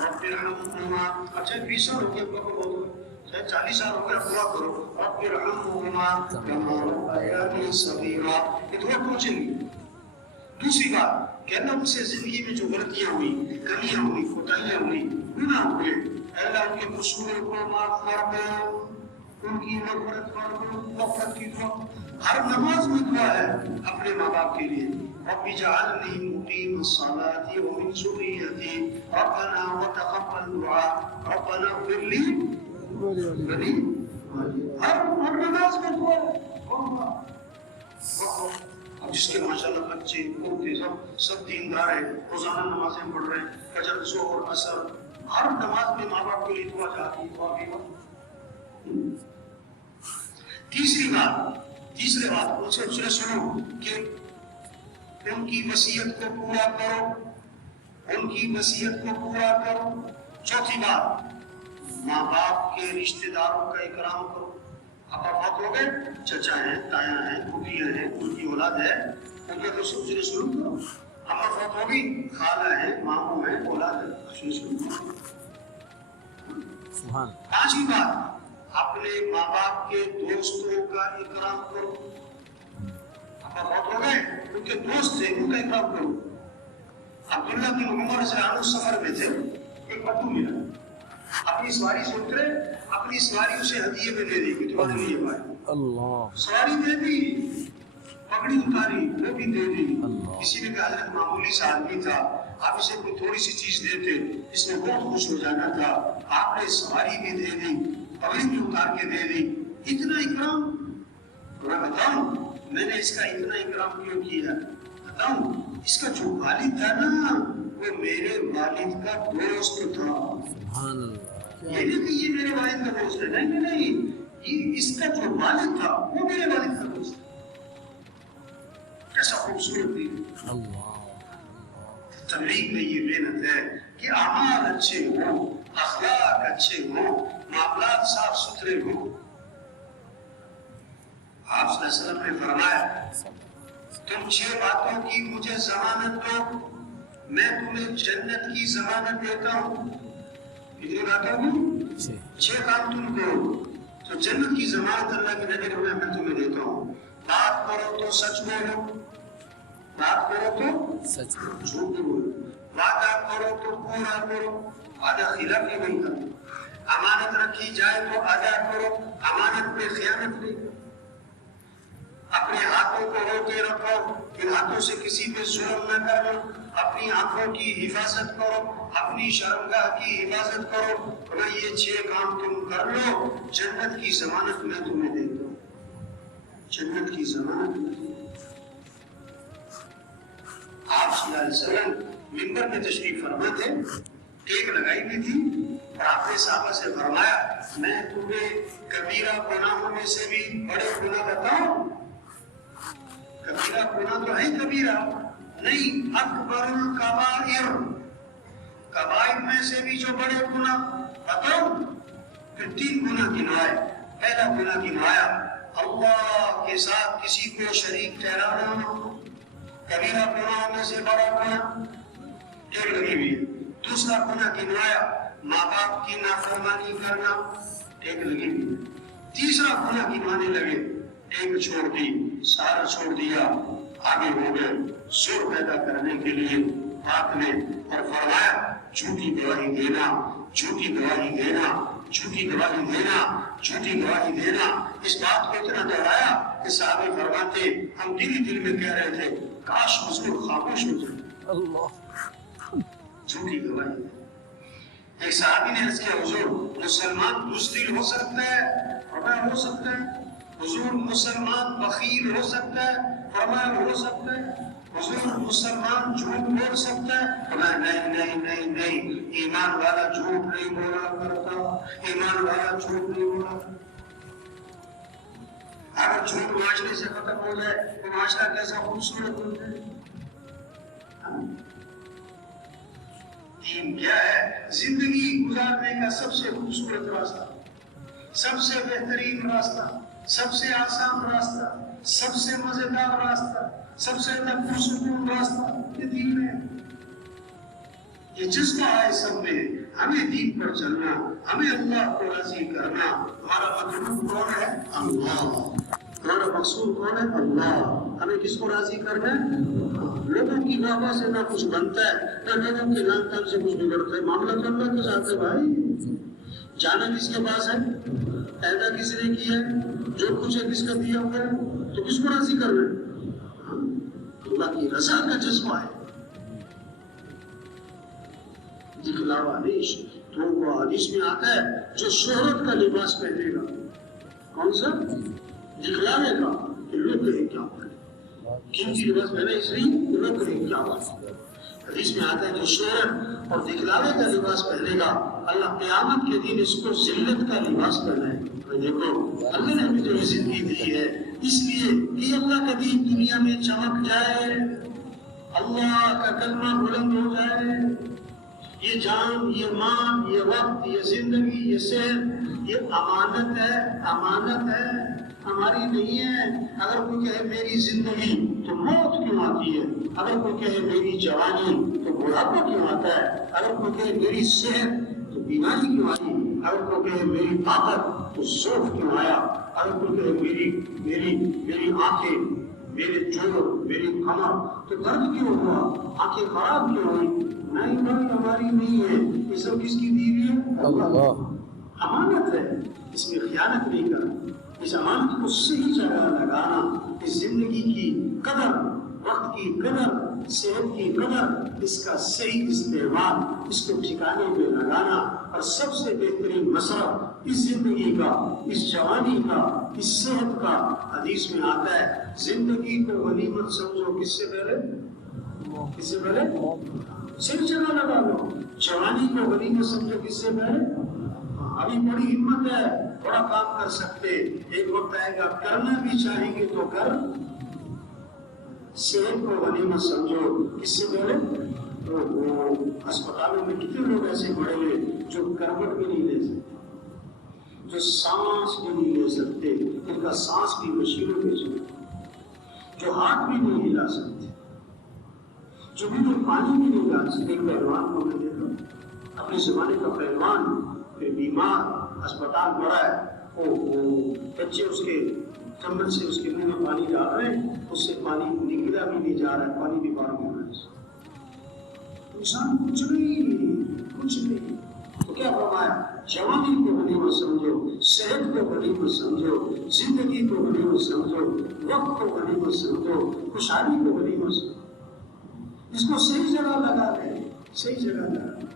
رب ارحمہما. اچھا 20 سال ہو گئے ابا کو بہت 40 سال ہو گیا دعا کرو. رب ارحمہما کما ربیانی صغیرا. یہ دعا پہنچے گی. دوسری بات کہ اللہ ان سے زندگی میں جو غلطیاں ہوئی، کمیاں ہوئی، کوتاہیاں ہوئی، گناہ ہوئے، اللہ ان کے قصوروں کو معاف فرما، ان کی مغفرت فرما. مغفرت کی دعا ہر نماز میں دعا ہے اپنے ماں باپ کے لیے. رب اجعلنی مقیم الصلاۃ ومن ذریتی ربنا وتقبل دعاء ربنا اغفر لی ولی. ہر نماز میں دعا ہے. جس کے ماشاءاللہ بچے پڑھتے سب دیندار ہیں، روزانہ نمازیں پڑھ رہے ہیں، فجر ظہر عصر ہر نماز میں ماں باپ کے لیے دعا چاہتی ہے. تیسری بات ان سے سنو کہ ان کی وصیت کو پورا کرو. ان کی وصیت کو پورا کرو. چوتھی بات ماں باپ کے رشتہ داروں کا اکرام کرو. ابا فوت ہو گئے، چچا ہیں، تایا ہیں، پھوپھیاں ہیں، ان کی اولاد ہے، ان کے تو سلسلے شروع کرو. اما فوت ہو گئی، خالہ ہے، ماموں ہیں، اولاد ہے، سلسلے شروع کرو. پانچویں بات اپنے ماں باپ کے دوستوں کا اکرام کرو. ابا فوت ہو گئے، ان کے دوست تھے، ان کا اکرام کرو. عبداللہ بن عمر رضی اللہ عنہ سفر میں تھے، ایک پٹو ملا، اپنی سواری سے اترے، اپنی سواری اسے ہدیے میں دے دی کہ تمہارے لیے بھائی. اللہ سواری دے دی، پگڑی اتاری وہ بھی دے دی. کسی نے کہا حضرت معمولی سا آدمی تھا، آپ اسے کوئی تھوڑی سی چیز دیتے، اس نے بہت خوش ہو جانا تھا. آپ نے سواری بھی دے دی، پگڑی بھی اتار کے دے دی. اتنا اکرام. میں بتاؤں میں نے اس کا اتنا اکرام کیوں کیا؟ بتاؤں اس کا جو والد تھا نا وہ میرے والد کا دوست تھا. یہ نہیں کہ یہ میرے والد کا دوست ہے، نہیں نہیں، یہ اس کا جو والد تھا وہ میرے والد کا دوست تھا. کیسا خوبصورت دین. تبلیغ میں یہ محنت ہے کہ اعمال اچھے ہوں، اخلاق اچھے ہوں، معاملات صاف ستھرے ہوں. آپ صلی اللہ علیہ وسلم نے فرمایا تم 6 باتوں کی مجھے ضمانت دو، میں تمہیں جنت کی ضمانت دیتا ہوں. کتنی باتوں کی؟ 6 کام تم کرو تو جنت کی ضمانت اللہ کی نظر میں تمہیں دیتا ہوں. بات کرو تو سچ بولو، بات کرو تو سچ بولو، جھوٹ بولو. وعدہ کرو تو پورا کرو، وعدہ خلاف ہی نہیں کرو. امانت رکھی جائے تو ادا کرو، امانت پہ خیانت نہیں کرو. اپنے ہاتھوں کو روکے رکھو، ان ہاتھوں سے کسی پہ ظلم نہ کرو. اپنی آنکھوں کی حفاظت کرو، اپنی شرمگاہ کی حفاظت کرو. اور یہ 6 کام تم کر لو، جنت کی ضمانت میں تمہیں دے دوں. جنت کی ضمانت میں. آپ صلی اللہ علیہ وسلم منبر میں تشریف فرما تھے، ٹیک لگائی ہوئی تھی، اور آپ نے صحابہ سے فرمایا میں تمہیں کبیرہ گناہوں میں سے بھی بڑے گناہ بتاؤں. کبیرہ گناہ تو ہے کبیرہ نہیں، اکبر الکبائر، کبائر میں سے بھی جو بڑے گناہ بتاؤں. پھر 3 گناہ گنوائے. پہلا گناہ گنوایا اللہ کے ساتھ کسی کو شریک ٹھہرانا، کبیرہ گناہ میں سے بڑا گناہ ٹیک لگی ہوئی. دوسرا گناہ گنوایا ماں باپ کی نافرمانی کرنا، ٹیک لگی ہوئی. تیسرا گناہ گنوانے لگے، ایک چھوڑ دی، سارا چھوڑ دیا، آگے ہو گئے زور پیدا کرنے کے لیے آپ نے. اور فرمایا جھوٹی گواہی دینا، جھوٹی گواہی دینا، جھوٹی گواہی دینا، جھوٹی گواہی دینا. اس بات کو اتنا دہرایا کہ صحابہ فرماتے ہم دل میں کہہ رہے تھے کاش حضور خاموش ہو جائے. اللہ جھوٹی گواہی. ایک صحابی نے عرض کیا حضور مسلمان بزدل ہو سکتا ہے؟ فرمایا ہو سکتا ہے. حضور مسلمان بخیل ہو سکتا ہے؟ فرمایا ہو سکتا ہے. حضور مسلمان جھوٹ بول سکتا ہے؟ فرمایا نہیں نہیں نہیں نہیں، ایمان والا جھوٹ نہیں بولا کرتا، ایمان والا جھوٹ نہیں بولا. اگر جھوٹ معاشرے سے ختم ہو جائے تو معاشرہ کیسا خوبصورت ہو جائے. دین کیا ہے؟ زندگی گزارنے کا سب سے خوبصورت راستہ، سب سے بہترین راستہ، سب سے آسان راستہ، سب سے مزیدار راستہ، سب سے پرسکون راستہ یہ دین ہے۔ یہ جذبہ ہے سب میں، ہمیں دین پر چلنا، ہمیں اللہ کو راضی کرنا۔ ہمارا مطلوب کون ہے؟ اللہ۔ ہمارا مقصود کون ہے؟ اللہ۔ ہمیں کس کو راضی کرنا ہے؟ لوگوں کی واہ سے نہ کچھ بنتا ہے، نہ لوگوں کے نام تام سے کچھ بگڑتا ہے۔ معاملہ تو اللہ کے ساتھ ہے بھائی۔ جانا کس کے پاس ہے؟ پیدا کس نے کیا ہے؟ جو کچھ ہے کس کا دیا ہوا ہے؟ تو کس کو راضی کرنا ہے؟ اللہ کی رضا کا جذبہ ہے، دکھلاوا نہیں۔ تو وہ حدیث میں آتا ہے جو شہرت کا لباس پہنے گا، کون سا؟ دکھلانے کا، کہ لوگ کہیں کیا بولے، قیمتی لباس پہنے اس لیے لوگ کہیں کیا بولے۔ حدیث میں آتا ہے جو شہرت اور دکھلاوے کا لباس پہنے گا، اللہ قیامت کے دن اس کو ذلت کا لباس پہنائے۔ دیکھو اللہ نے ہمیں جو زندگی دی ہے اس لیے کہ اللہ کا دین دنیا میں چمک جائے، اللہ کا کلمہ بلند ہو جائے۔ یہ جان، یہ مال، یہ وقت، یہ زندگی، یہ صحت، یہ امانت ہے، امانت ہے، ہماری نہیں ہے۔ اگر کوئی کہے میری زندگی تو موت کیوں آتی ہے؟ اگر کوئی کہے میری جوانی تو بڑھاپا کیوں آتا ہے؟ اگر کوئی کہے میری صحت تو بیماری کیوں آئی؟ اگر کوئی کہے میری طاقت تو ضعف کیوں آیا؟ اگر کوئی کہے میری آنکھیں، میرے جوڑ، میری کمر تو درد کیوں ہوا؟ آنکھیں خراب کیوں ہوئی؟ نہیں بھائی ہماری نہیں ہے، یہ سب کس کی دی ہوئی ہے؟ اللہ۔ امانت ہے، اس میں خیانت نہیں کرنا۔ اس امانت کو صحیح جگہ لگانا، اس زندگی کی قدر، وقت کی قدر، صحت کی قدر، اس کا صحیح استعمال، اس کو ٹھکانے میں لگانا، اور سب سے بہترین مصرف اس زندگی کا، اس جوانی کا، اس صحت کا۔ حدیث میں آتا ہے زندگی کو غنیمت سمجھو، کس سے پہلے؟ کس سے پہلے؟ صرف جگہ لگا لو۔ جوانی کو غنیمت سمجھو، کس سے پہلے؟ ابھی بڑی ہمت ہے، بڑا کام کر سکتے، ایک وقت آئے گا کرنا بھی چاہیں گے تو کر۔ صحت کو غنیمت سمجھو، کس سے پہلے؟ اسپتالوں میں کتنے لوگ ایسے پڑے ہوئے جو کروٹ بھی نہیں لے سکتے، جو سانس بھی نہیں لے سکتے، ان کا سانس بھی مشینوں پہ چلتا، جو ہاتھ بھی نہیں ہلا سکتے، جو پانی بھی نہیں ڈال سکتے۔ ایک پہلوان کو میں دیکھا، اپنے زمانے کا پہلوان، پھر بیمار، اسپتال بڑا ہے، بچے اس کے چمچ سے اس کے منہ میں پانی ڈال رہے ہیں، اس سے پانی نکلا بھی نہیں جا رہا ہے، پانی بھی باہر ہو رہا ہے۔ انسان کچھ نہیں۔ تو کیا فرمایا؟ جوانی کو غنیمت سمجھو، صحت کو غنیمت سمجھو، زندگی کو غنیمت سمجھو، وقت کو غنیمت سمجھو، خوشحالی کو غنیمت سمجھو۔ اس کو صحیح جگہ لگا دیں، صحیح جگہ لگا دیں۔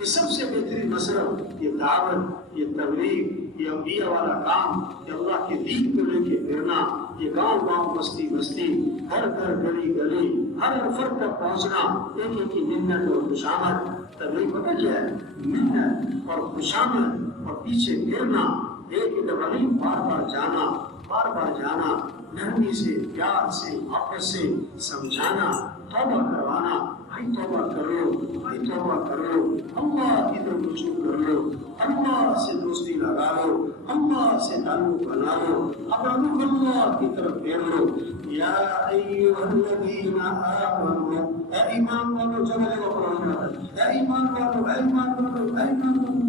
یہ سب سے بہترین مصرف، یہ دعوت، یہ تبلیغ، یہ انبیاء والا کام، یہ اللہ کے دین کو لے کے پھرنا، یہ گاؤں گاؤں، بستی بستی، گھر گھر، گلی گلی، ہر فرد تک پہنچنا، ایک ایک کی منت اور خوشامد۔ تبلیغ پتہ کیا ہے؟ منت اور خوشامد اور پیچھے پھرنا، ایک ایک تبلیغ بار بار جانا، بار بار جانا، نرمی سے، پیار سے، محبت سے سمجھانا، توبہ کروانا۔ بھائی توبہ کرو، بھائی توبہ کرو، اللہ کی طرف رجوع کر لو، اللہ سے دوستی لگا لو، اللہ سے تعلق بنا لو، اپنا رخ اللہ کی طرف پھیر لو۔ یا ایھا الذین آمنوا، اے ایمان والو، جگہ جگہ قرآن آتا ہے، اے ایمان والو، اے ایمان والو، اے ایمان والو،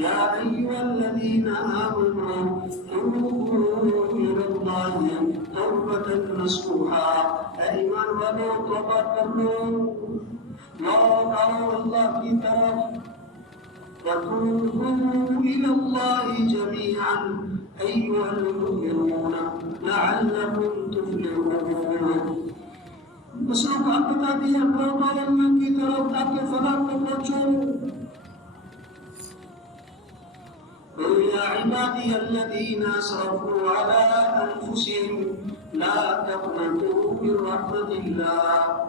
یا ایھا الذین آمنوا توبوا الی اللہ توبۃ نصوحا، اے ایمان والو توبہ کر لو، لوٹ آؤ اللہ کی طرف، وتوبوا الی اللہ جميعا ایھا المؤمنون لعلکم تفلحون۔ مسئلہ کو آپ بتا دیا، لوٹ آؤ اللہ کی طرف تاکہ فلاح کو پہنچو۔ قل يا عبادي الذين اسرفوا على انفسهم لا تقنطوا من رحمة الله۔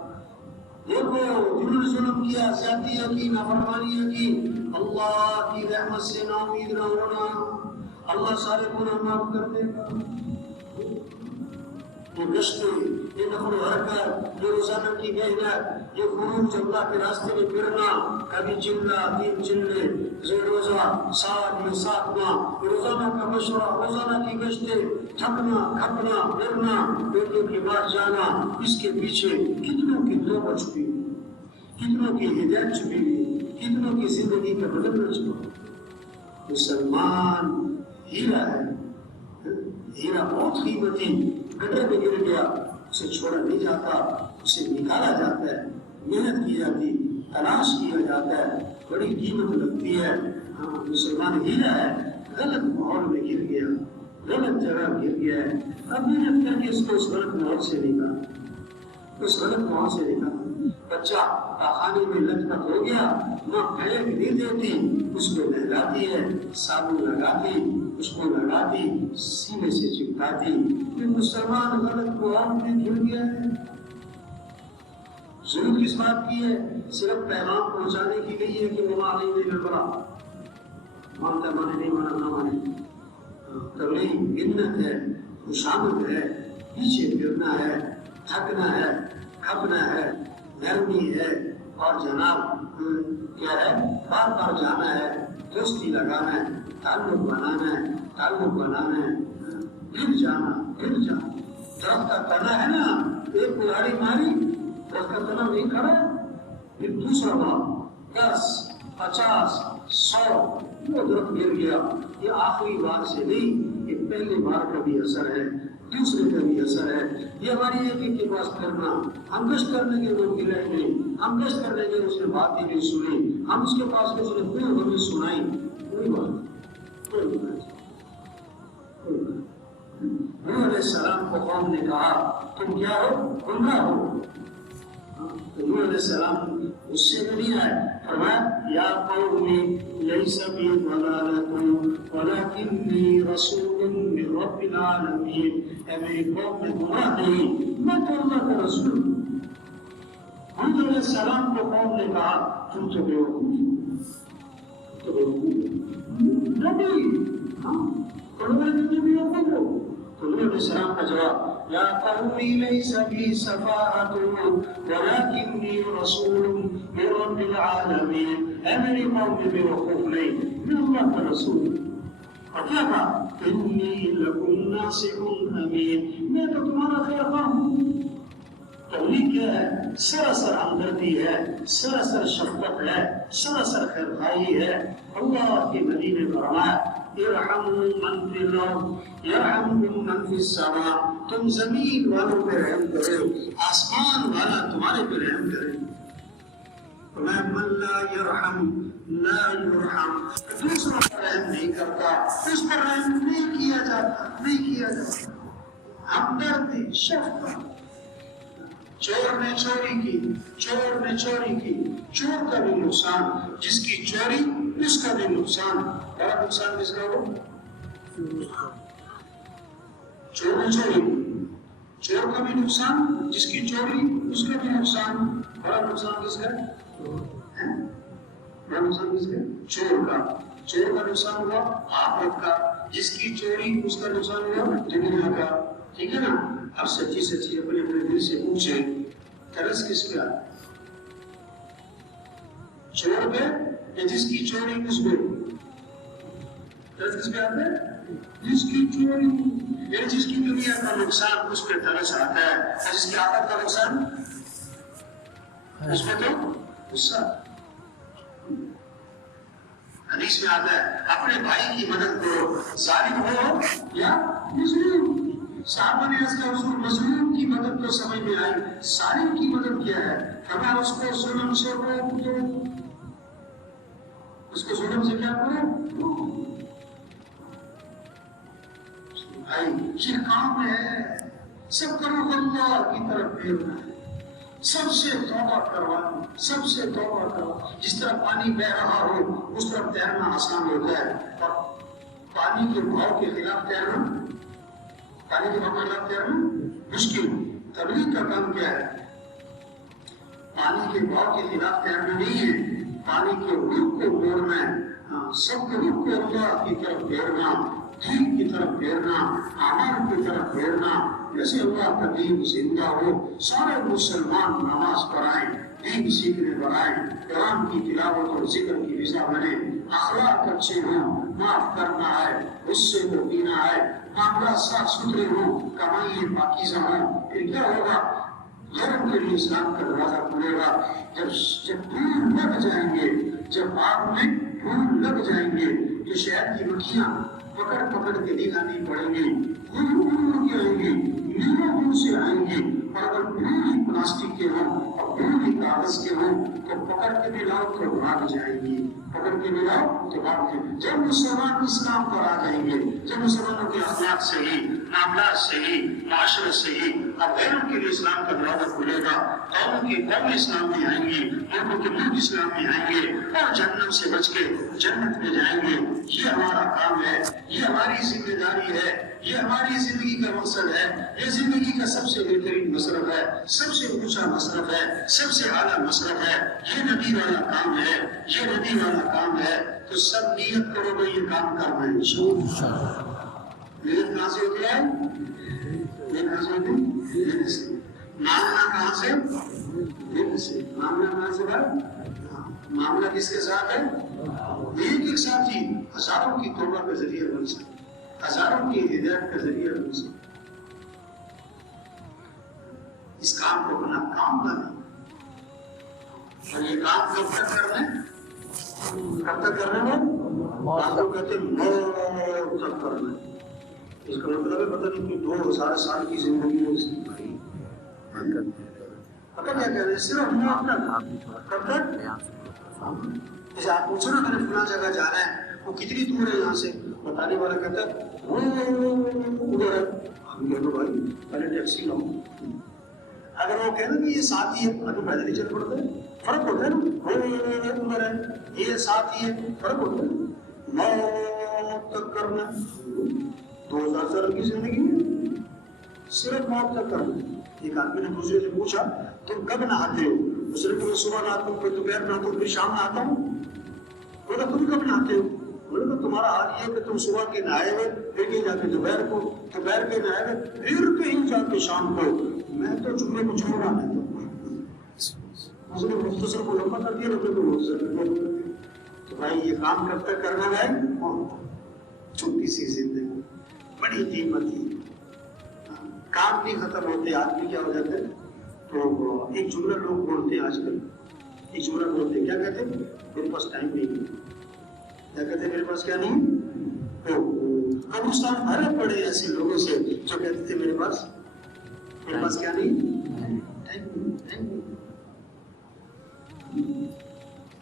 دیکھو جنہوں نے ظلم کیا، زیادتیاں کی، نافرمانیاں کی، اللہ کی رحمت سے نا امید نہ ہونا، اللہ سارے گناہ معاف کر دے گا۔ یہ گشتیں، یہ نقل و حرکت، یہ روزانہ کی محنت، یہ خروج اللہ کے راستے میں پھرنا، کبھی چلنا 3 چلے روزہ 7 یا 7 ماہ، روزانہ کا مشورہ، روزانہ کی گشتیں، تھکنا کھپنا پھرنا، بیٹوں کے پاس جانا، اس کے پیچھے کتنوں کی توبہ چھپی ہوئی، کتنوں کی ہدایت چھپی ہوئی، کتنوں کی زندگی کا بدلنا چھپا۔ مسلمان ہیرا ہے، ہیرا بہت قیمتی، گٹر میں گر گیا اسے چھوڑا نہیں جاتا، اسے نکالا جاتا ہے، محنت کی جاتی، تلاش کیا جاتا ہے، بڑی قیمت لگتی ہے۔ ہاں مسلمان ہیرا ہے، غلط ماحول میں گر گیا، غلط جگہ گر گیا ہے، اب محنت کر کے اس کو اس غلط ماحول سے نکالا، اس غلط ماحول سے نکالا۔ بچہ خانے میں لٹپٹ ہو گیا، ماں پھینک نہیں دیتی، اس کو نہلاتی ہے، صابن لگاتی، اس کو لگاتی، سینے سے چپکاتی۔ یہ مسلمان غلط ماحول میں گر گیا ہے۔ ضرور اس بات کی ہے، صرف پیغام پہنچانے کی نہیں ہے کہ ماں نہیں بڑا مانتا مانے نہیں مانا نہ مانے، تبلیغ منت ہے، خوشامد ہے، پیچھے پھرنا ہے، تھکنا ہے، کھپنا ہے، نرمی ہے، اور جناب کیا ہے، بار بار جانا ہے، دوستی لگانا ہے، تعلق بنانا ہے، تعلق بنانا ہے، گر جانا، گر جانا۔ درخت کا تنا ہے نا، ایک کلاڑی ماری، درخت کا تنا نہیں کھڑا، پھر دوسرا بار 10 50 100 وہ درخت گر گیا۔ یہ آخری بار سے نہیں، یہ پہلی بار کا بھی اثر ہے، دوسرے کا بھی اثر ہے۔ یہ ہماری ایک ایک کے پاس کرنا، ہم گشت کرنے کے لوگ گرے نہیں، ہم گشت کرنے کے اس نے بات ہی نہیں سنی، ہم اس کے پاس اس نے کوئی ہمیں سنائی، کوئی بات، کوئی بات۔ نوح علیہ السلام کو قوم نے کہا تم کیا ہو؟ گمراہ ہو۔ تو نوح علیہ السلام اس سے نہیں آئے، فرمایا یا قوم لیس بی ضلالۃ ولکنی رسول من رب العالمین، اے میری قوم میں گمراہ نہیں، میں تو اللہ کا رسول ہوں۔ حود علیہ السلام کو قوم نے کہا تم تو بیوقوف، تو بیوقوف نبی، پڑھنے میں تو بیوقوف ہو۔ تو نوح علیہ السلام کا جواب یا قوم لیس بی صفاحۃ ولکنی رسول من رب العالمین، اے میری قوم میں بیوقوف نہیں، میں اللہ کا رسول ہوں۔ اور کیا کہا؟ انی لکم ناصح امین، میں تو تمہارا خیر خواہ ہوں۔ تبلیغ کیا ہے؟ سراسر ہمدردی ہے، سراسر شفقت ہے، سراسر خیر خواہی ہے۔ اللہ کے نبی نے فرمایا ارحموا من فی الارض یرحمکم من فی السماء، تم زمین والوں پہ رحم کرو، آسمان والا تمہارے پہ رحم کرے۔ من لا یرحم لا یرحم، دوسروں پر رحم نہیں کرتا اس پر رحم نہیں کیا جاتا، نہیں کیا جاتا۔ ہمدردی، شفقت۔ چور نے چوری کی، چور نے چوری کی، چور کا بھی نقصان، جس کی چوری اس کا بھی نقصان، بڑا نقصان کس کا ہو؟ چور نے چوری کی، چور کا بھی نقصان، جس کی چوری اس کا بھی نقصان، بڑا نقصان کس کا؟ بڑا نقصان کس کا؟ چور کا۔ چور کا نقصان ہوا آخرت کا، جس کی چوری اس کا نقصان ہوا دنیا کا۔ ٹھیک ہے نا؟ اب سچی سچی اپنے اپنے دل سے پوچھیں طرز کس پہ آتا؟ چور پہ یا جس کی چوری اس پہ؟ طرز کس پہ آتا ہے؟ جس کی چوری، یعنی جس کی دنیا کا نقصان اس پہ طرز آتا ہے، اور جس کی آخرت کا نقصان اس پہ تو غصہ۔ حدیث میں آتا ہے اپنے بھائی کی مدد کرو، ظالم ہو یا مظلوم۔ صحابہ نے اس کا حضور مظلوم کی مدد تو سمجھ میں آئی، ظالم کی مدد کیا ہے؟ فرمایا اس کو ظلم سے روک دو، اس کو ظلم سے کیا کرو؟ بھائی یہ کام ہے، سب کرو اللہ کی طرف پھیرنا ہے، سب سے توبہ کروانا، سب سے توبہ کرو۔ جس طرح پانی بہ رہا ہو اس طرف تیرنا آسان ہوتا ہے، اور پانی کے بہاؤ کے خلاف تیرنا، پانی کے بہاؤ کے خلاف تیرنا مشکل۔ تبلیغ کا کام کیا ہے؟ پانی کے بہاؤ کے خلاف تیرنا نہیں ہے، پانی کے رخ کو موڑنا ہے۔ سب کے رخ کو اللہ کی طرف پھیرنا، دین کی طرف پھیرنا، اعمال کی طرف پھیرنا، جیسے اللہ کا دین زندہ ہو، سارے مسلمان نماز پڑھائیں، دین سیکھنے بڑھائیں، قرآن کی تلاوت اور ذکر کی رضا بنے، اخلاق اچھے ہوں، معاف کرنا ہے، غصے کو پینا ہے، معاملات صاف ستھرے ہوں، کمائی پاکیزہ ہوں، پھر کیا ہوگا؟ غیروں کے لیے اسلام کا دروازہ کھلے گا۔ جب پھول لگ جائیں گے، جب آگ میں پھول لگ جائیں گے تو شہد کی مکھیاں پکڑ پکڑ کے نکالنی پڑیں گی، اڑ کے آئیں گی، میلوں دور سے آئیں گی، اور اگر پھول ہی پلاسٹک کے ہوں اور پھول ہی کاغذ کے ہوں تو پکڑ کے بھی لاؤ تو بھاگ جائیں گی، پکڑ کے بھی لاؤ تو بھاگ جائیں گے۔ جب مسلمان اسلام پر آ جائیں گے، جب مسلمانوں کے اخلاق صحیح، معاملات صحیح، معاشرت صحیح، اب غیروں کے لیے اسلام کا دروازہ کھلے گا، قوموں کی قوم اسلام میں آئیں گی، ملکوں کے ملک اسلام میں آئیں گے اور جہنم سے بچ کے جنت میں جائیں گے۔ یہ ہمارا کام ہے، یہ ہماری ذمہ داری ہے، یہ ہماری زندگی کا مقصد ہے، یہ زندگی کا سب سے بہترین مصرف ہے، سب سے اونچا مصرف ہے، سب سے اعلیٰ مصرف ہے، یہ نبی والا کام ہے، یہ نبی والا کام ہے۔ تو سب نیت کرو گے یہ کام کرنا ہے انشاءاللہ۔ نیت کہاں سے ہوتی ہے؟ نیت کہاں سے ہوتی ہے؟ مانگنا کہاں سے؟ دل سے۔ مانگنا کہاں سے ہے؟ معاملہ کس کے ساتھ ہے؟ ایک ایک ساتھی ہزاروں کی توبہ کا ذریعہ بن سکتا، ہزاروں کی ہدایت کا ذریعہ بن سکتا۔ اس کام کو اپنا کام بنا، اور یہ کام کب تک کرنا ہے؟ کب تک کرنا ہے؟ کام کو کہتے ہیں موت تک کرنا ہے۔ اس کا مطلب ہے پتہ نہیں کہ 2000 سال کی زندگی میں پتہ کیا کہہ رہے ہیں؟ صرف موت تک۔ کب تک؟ جیسے آپ پوچھو نا میں نے فلاں جگہ جانا ہے، وہ کتنی دور ہے یہاں سے؟ بتانے والا کہتا ہے ادھر ہے۔ ہم کہتے بھائی پہلے ٹیکسی لاؤ۔ اگر وہ کہنا کہ یہ ساتھ ہی ہے تو پیدل ہی چل پڑتے ہیں، فرق ہوتا ہے نا۔ ادھر ہے یہ ساتھ ہی ہے، فرق ہوتا ہے۔ موت تک کرنا 2000 سال کی زندگی میں صرف موت تک کرنا۔ ایک آدمی نے دوسرے سے پوچھا تم کب نہاتے ہو؟ دوسرے کو صبح نہاتا ہوں، پھر دوپہر نہاتا ہوں، پھر شام نہاتا ہوں۔ بولا تم کب نہاتے ہو؟ بولا تمہارا حال یہ ہے کہ تم صبح کے نہائے ہوئے پھر کہیں جاتے دوپہر کو، دوپہر کے نہائے ہوئے پھر کہیں جاتے شام کو۔ میں تو جملے کو جملہ لیتا ہوں، اس نے مختصر کو لمبا کر دیا، لمبے کو مختصر کر دیا۔ تو بھائی یہ کام کب تک کرنا ہے؟ چھوٹی سی زندگی بڑی قیمتی، کام نہیں ختم ہوتے، آدمی کیا ہو جاتے ہیں۔ تو ایک جملہ لوگ بولتے ہیں آج کل، ایک جملہ بولتے ہیں، کیا کہتے ہیں؟ میرے پاس ٹائم نہیں ہے۔ کیا کہتے ہیں؟ میرے پاس کیا نہیں؟ تو ہندوستان بھرے پڑے ایسے لوگوں سے جو کہتے تھے میرے پاس کیا نہیں؟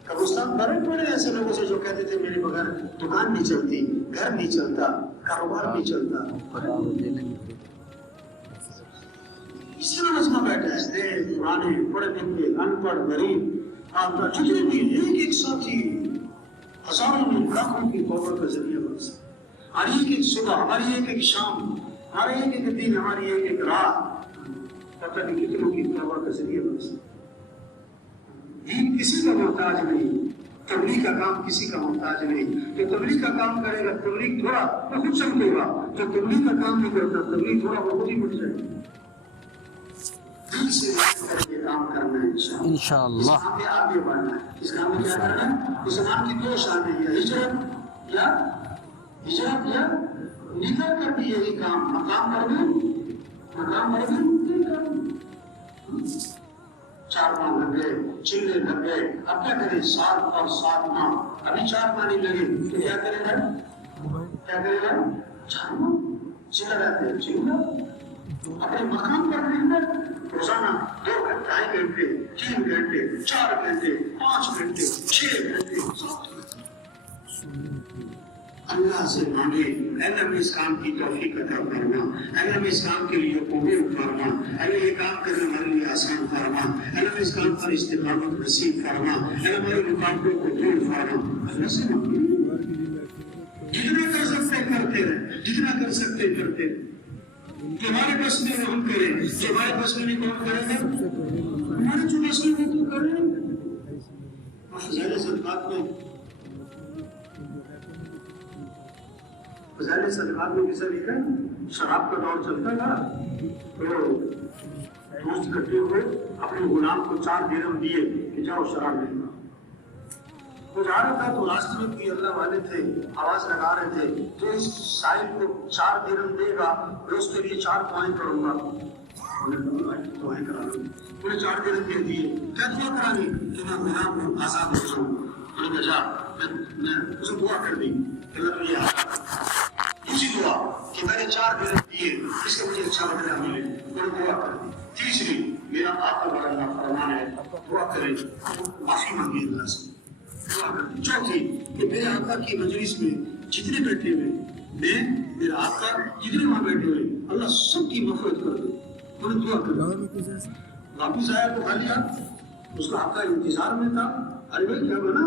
ہندوستان بھرے پڑے ایسے لوگوں سے جو کہتے تھے میرے بغیر دکان نہیں چلتی، گھر نہیں چلتا، کاروبار نہیں چلتا۔ اسی طرح بیٹھا ہے پرانے پڑھے لکھے ان پڑھ غریب، آپ کا جتنے بھی ایک ایک ساتھی ہزاروں میں لاکھوں کی توبہ کا ذریعہ بن سکتا۔ ہماری ایک ایک صبح، ہماری ایک ایک شام، ہمارے ایک ایک دن، ہماری ایک ایک رات پتہ نہیں کتنوں کی توبہ کا ذریعہ بن سکتا۔ دین کسی کا محتاج نہیں، تبلیغ کا کام کسی کا محتاج نہیں۔ جو تبلیغ کا کام کرے گا تبلیغ تھوڑا وہ خود سمجھے گا، جو تبلیغ کا کام نہیں کرتا تبلیغ تھوڑا وہ خود ہی مٹ جائے گا۔ دل سے یہ کام کرنا ہے انشاءاللہ۔ اس کام میں آگے بڑھنا ہے۔ اس کام میں کیا کرنا ہے؟ مسلمان کی 2 شانیں ہیں، ہجرت یا نکل کر بھی یہی کام، مقام پر بھی 4 ماہ لگ گئے، چلے لگ گئے، اب کیا کریں؟ 7 اور 7 ماہ، ابھی 4 ماہ نہیں لگے تو کیا کرے گا؟ 4 ماہ چلا رہتے ہیں، چلا اپنے مقام پر نہیں ہے۔ روزانہ 2 گھنٹے، 2.5 گھنٹے، 3 گھنٹے، 4 گھنٹے، 5 گھنٹے، 6 گھنٹے اللہ سے مانگے، اے اللہ اس کام کی توفیق عطا فرما، اے اللہ اس کام کے لیے قبول فرما، اے اللہ یہ کام کرنا ہمارے لیے آسان فرما، اے اللہ اس کام پر استقامت نصیب فرما، اے اللہ ہماری رکاوٹوں کو دور فرما۔ اللہ سے مانگے، جتنا کر سکتے کرتے رہے، جتنا کر سکتے کرتے رہے۔ جو ہمارے بس میں ہم کریں، جو ہمارے بس میں نہیں کون کرے گا؟ ہمارے جو بس میں وہ تو کریں۔ افضل صدقات میں فضائل صدقات میں کسا لکھا ہے؟ شراب کا دور چلتا تھا تو دوست اکٹھے ہوئے اپنے غلام کو 4 درہم دیے کہ جاؤ شراب لے لو. وہ جا رہا تھا تو راستے میں کوئی اللہ والے تھے آواز لگا رہے تھے جو اس سائل کو 4 درہم دے گا میں اس کے لیے 4 دعائیں کروں گا. دعائیں کرا لوں. انہیں 4 درہم دے دیے. کیا دعا کرانی کہ میں غلام آزاد ہو جاؤں. انہوں نے کہا میں اسے دعا کر دی کہ اللہ تجھے دوسری دعا کہ میں نے 4 درہم دیے اس سے مجھے اچھا بدلہ ملے. انہوں نے دعا کر دی. تیسری میرا آقا بڑا نافرمان ہے دعا کریں معافی مانگی اللہ سے. چوتھی کہ میرے آقا کی مجلس میں جتنے بیٹھے ہوئے میں میرا آقا جتنے وہاں بیٹھے ہوئے اللہ سب کی مغفرت کر دے. انہوں نے دعا کر. واپس آیا تو خالی ہاتھ. اس کا آقا انتظار میں تھا. ارے بھائی کیا بنا؟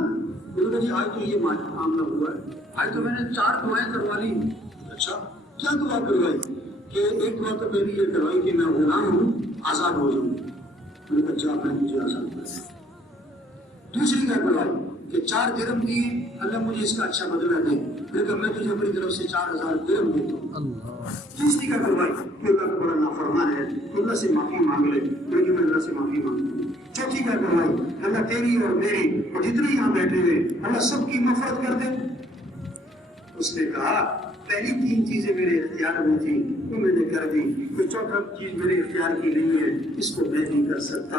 انہوں نے کہا آج تو یہ معاملہ ہوا ہے. آج تو میں نے 4 دعائیں کروا لی. اچھا کیا دعا کروائی؟ کہ ایک دعا تو میں نے یہ کروائی کہ میں غلام ہوں آزاد ہو جاؤں. میں نے کہا اچھا میں مجھے آزاد کر. دوسری کیا کروائی کہ 4 درہم دیے اللہ مجھے اس کا اچھا بدلہ دے. میں نے کہا میں تجھے اپنی طرف سے 4000 درہم دیتا ہوں. تیسری کیا کروائی کہ اللہ کا بڑا نافرمان ہے تو اللہ سے معافی مانگ لے. لیکن میں اللہ سے معافی مانگتا ہوں. چوتھی کیا کروائی اللہ تیری اور میری اور جتنے یہاں بیٹھے ہوئے اللہ سب کی مغفرت کر دے. اس نے کہا پہلی 3 چیزیں میرے اختیار میں تھی وہ میں نے کر دی. کوئی چوتھا چیز میرے اختیار کی نہیں ہے اس کو میں نہیں کر سکتا.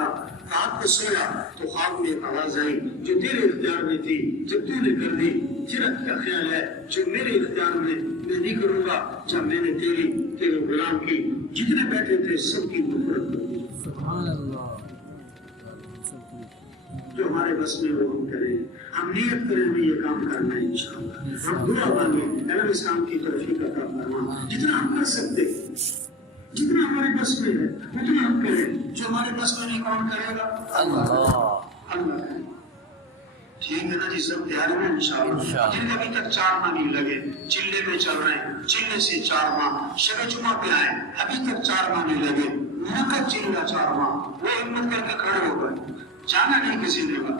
رات کو سویا تو خواب میں ایک آواز آئی جو تیرے اختیار میں تھی جب تو نے کر دی. تیرا کیا خیال ہے جو میرے اختیار میں نہیں کروں گا جب میں نے تیرے غلام کی جتنے بیٹھے تھے سب کی مغفرت کر دی. سبحان اللہ. جو ہمارے بس میں وہ ہم کریں. ہم نیت کریں بھی یہ کام کرنا ہے انشاءاللہ. ہم دعا مانگیں اللہ اس کام کی توفیق عطا فرما. جتنا ہم کر سکتے جتنا ہمارے بس میں ہے اتنا ہم کریں. جو ہمارے بس میں نہیں کون کرے گا اللہ کرے. ٹھیک ہے نا جی سب تیاری میں انشاءاللہ. جن ابھی تک 4 ماہ نہیں لگے چلے میں چل رہے ہیں چلے سے 4 ماہ شب جمعہ پہ آئے ابھی تک 4 ماہ نہیں لگے منعقد چلا 4 ماہ وہ ہمت کر کے کھڑے ہو گئے. جانا نہیں کسی نے کہا.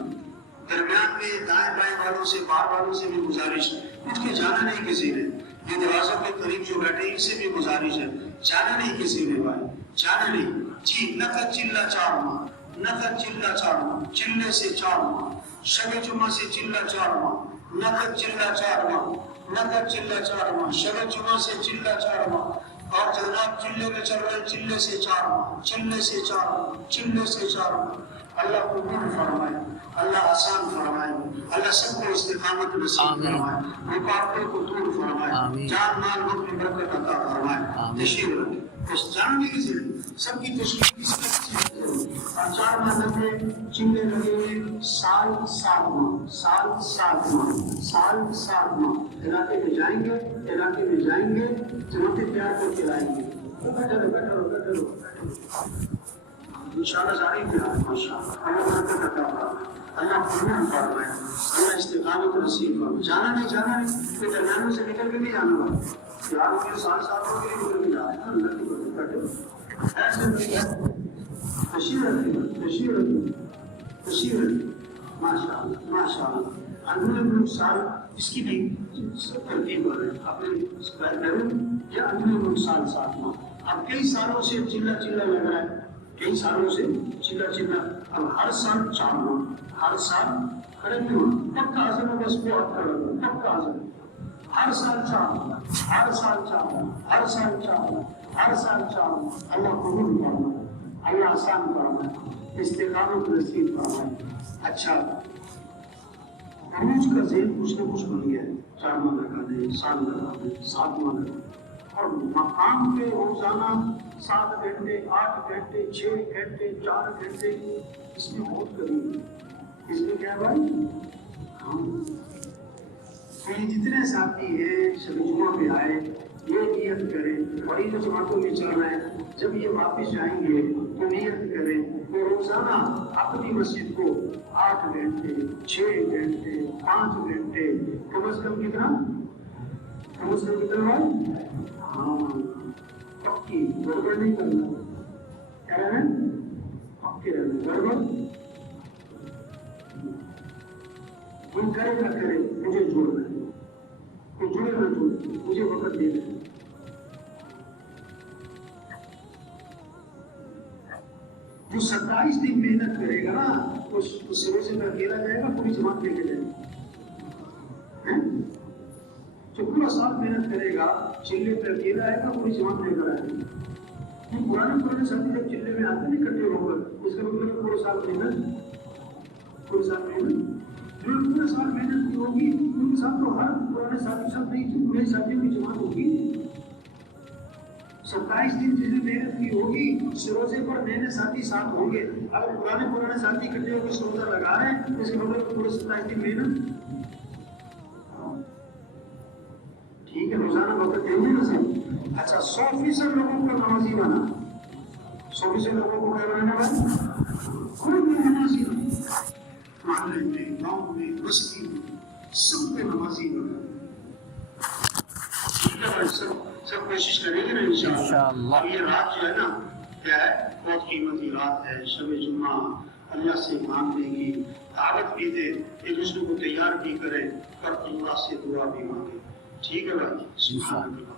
درمیان میں دائیں بائیں والوں سے باہر والوں سے بھی گزارش اٹھ کے جانا نہیں کسی نے. یہ دروازوں کے قریب جو بیٹھے ان سے بھی گزارش ہے جانا نہیں کسی نے بھائی جانا نہیں جی. نقد چلا 4 ماہ نقد چلا 4 ماہ چلے سے 4 ماہ شب جمعہ سے چلا 4 ماہ نقد چلا 4 ماہ نقد چلا 4 ماہ شب جمعہ سے چلا 4 ماہ اور جناب چلے میں چل رہے چلے سے 4 ماہ چلے سے 4 ماہ چلے سے 4 ماہ. اللہ قبول فرمائے اللہ آسان فرمائے اللہ سب کو استقامت نصیب فرمائے رکاوٹوں کو دور فرمائے جان مال وقت میں برکت عطا فرمائے. تشریف رکھے اس جان کی کسی سب کی تشریف کس کے اور 4 ماہ لگے چلے لگے ہوئے سال 7 ماہ سال 7 ماہ سال 7 ماہ علاقے میں جائیں گے علاقے میں جائیں گے جماعتیں تیار کر کے لائیں گے. بیٹھو انشاءاللہ جاری کیا ماشاءاللہ اللہ برکت عطا فرمائے اللہ قبول فرمائے اللہ استقامت نصیب فرمائے. جانا نہیں کوئی درمیان میں سے نکل کے نہیں جانا ہوا یار کے 7 سالوں کے لیے نکل کے جا رہے ہیں اللہ کی برکت ایسے تشریف رکھیں ماشاءاللہ. اندرون سال اس کی بھی ترتیب ہے اپنے یا اندرون سال 7 ماہ. اب کئی سالوں سے چلا لگ رہا ہے کئی سالوں سے چلا اب ہر سال 4 ماہ ہر سال کھڑے نہیں ہونا پکا عزم ہے بس وہ آپ کھڑا پکا عزم ہر سال 4 ماہ ہر سال 4 ماہ ہر سال 4 ماہ ہر سال 4 ماہ. اللہ قبول فرمائے اللہ آسان فرمائے استقامت نصیب فرمائے. اچھا عروج کا ذہن کچھ نہ کچھ بن گیا ہے. 4 ماہ لگا دیں سال لگا دیں 7 ماہ لگا دیں اور مقام پہ روزانہ 7 گھنٹے 8 گھنٹے 6 گھنٹے 4 گھنٹے اس میں بہت کمی ہے. اس میں کیا بھائی یہ جتنے ساتھی ہیں شب جمعہ پہ آئے یہ نیت کریں بڑی جو جماعتوں میں چل رہے ہیں جب یہ واپس جائیں گے تو نیت کریں وہ روزانہ اپنی مسجد کو 8 گھنٹے 6 گھنٹے 5 گھنٹے کم از کم کتنا بھائی ہاں پکی گڑبڑ نہیں کرنا کیا رہنا پکے رہنا گڑبڑ کوئی کرے نہ کرے مجھے جوڑنا ہے تو جڑے نہ جڑے مجھے وقت دے دیں. جو 27 دن محنت کرے گا نا اس روزے میں اکیلا جائے گا, پوری جماعت لے کے جائے گا. جو پورا سال محنت کرے گا چلے پہ اکیلا آئے گا, پوری جماعت لے کر آئے گا. پرانے ساتھی جب چلے میں آتے نہیں اکٹھے ہو کر, اس کا مطلب پورے سال محنت جو پورے سال محنت کی ہوگی ان کے ساتھ تو ہر پرانے ساتھی سب نہیں, نئے ساتھیوں کی جماعت ہوگی. 27 دن جس نے محنت کی ہوگی اس روزے پر نئے ساتھی ساتھ ہوں گے. اگر پرانے ساتھی اکٹھے ہو کے روزہ لگا رہے ہیں اس کا مطلب پورے 27 دن محنت. ٹھیک ہے, روزانہ وقت دیں گے نا سر. اچھا 100% لوگوں کا نمازی بنا, 100% لوگوں کو کیا بنانا ہے, کوئی بھی نمازی نہیں. محلے میں, گاؤں میں, بستی میں سب کو نمازی بنا. سب کوشش کریں گے نا انشاءاللہ. اب یہ رات جو ہے نا کیا ہے, بہت قیمتی رات ہے, شب جمعہ. اللہ سے مانگنے کی دعوت بھی دے, ایک دوسرے کو تیار بھی کرے اور اللہ سے دعا بھی مانگے. ٹھیک ہے بھائی, سبحان اللہ.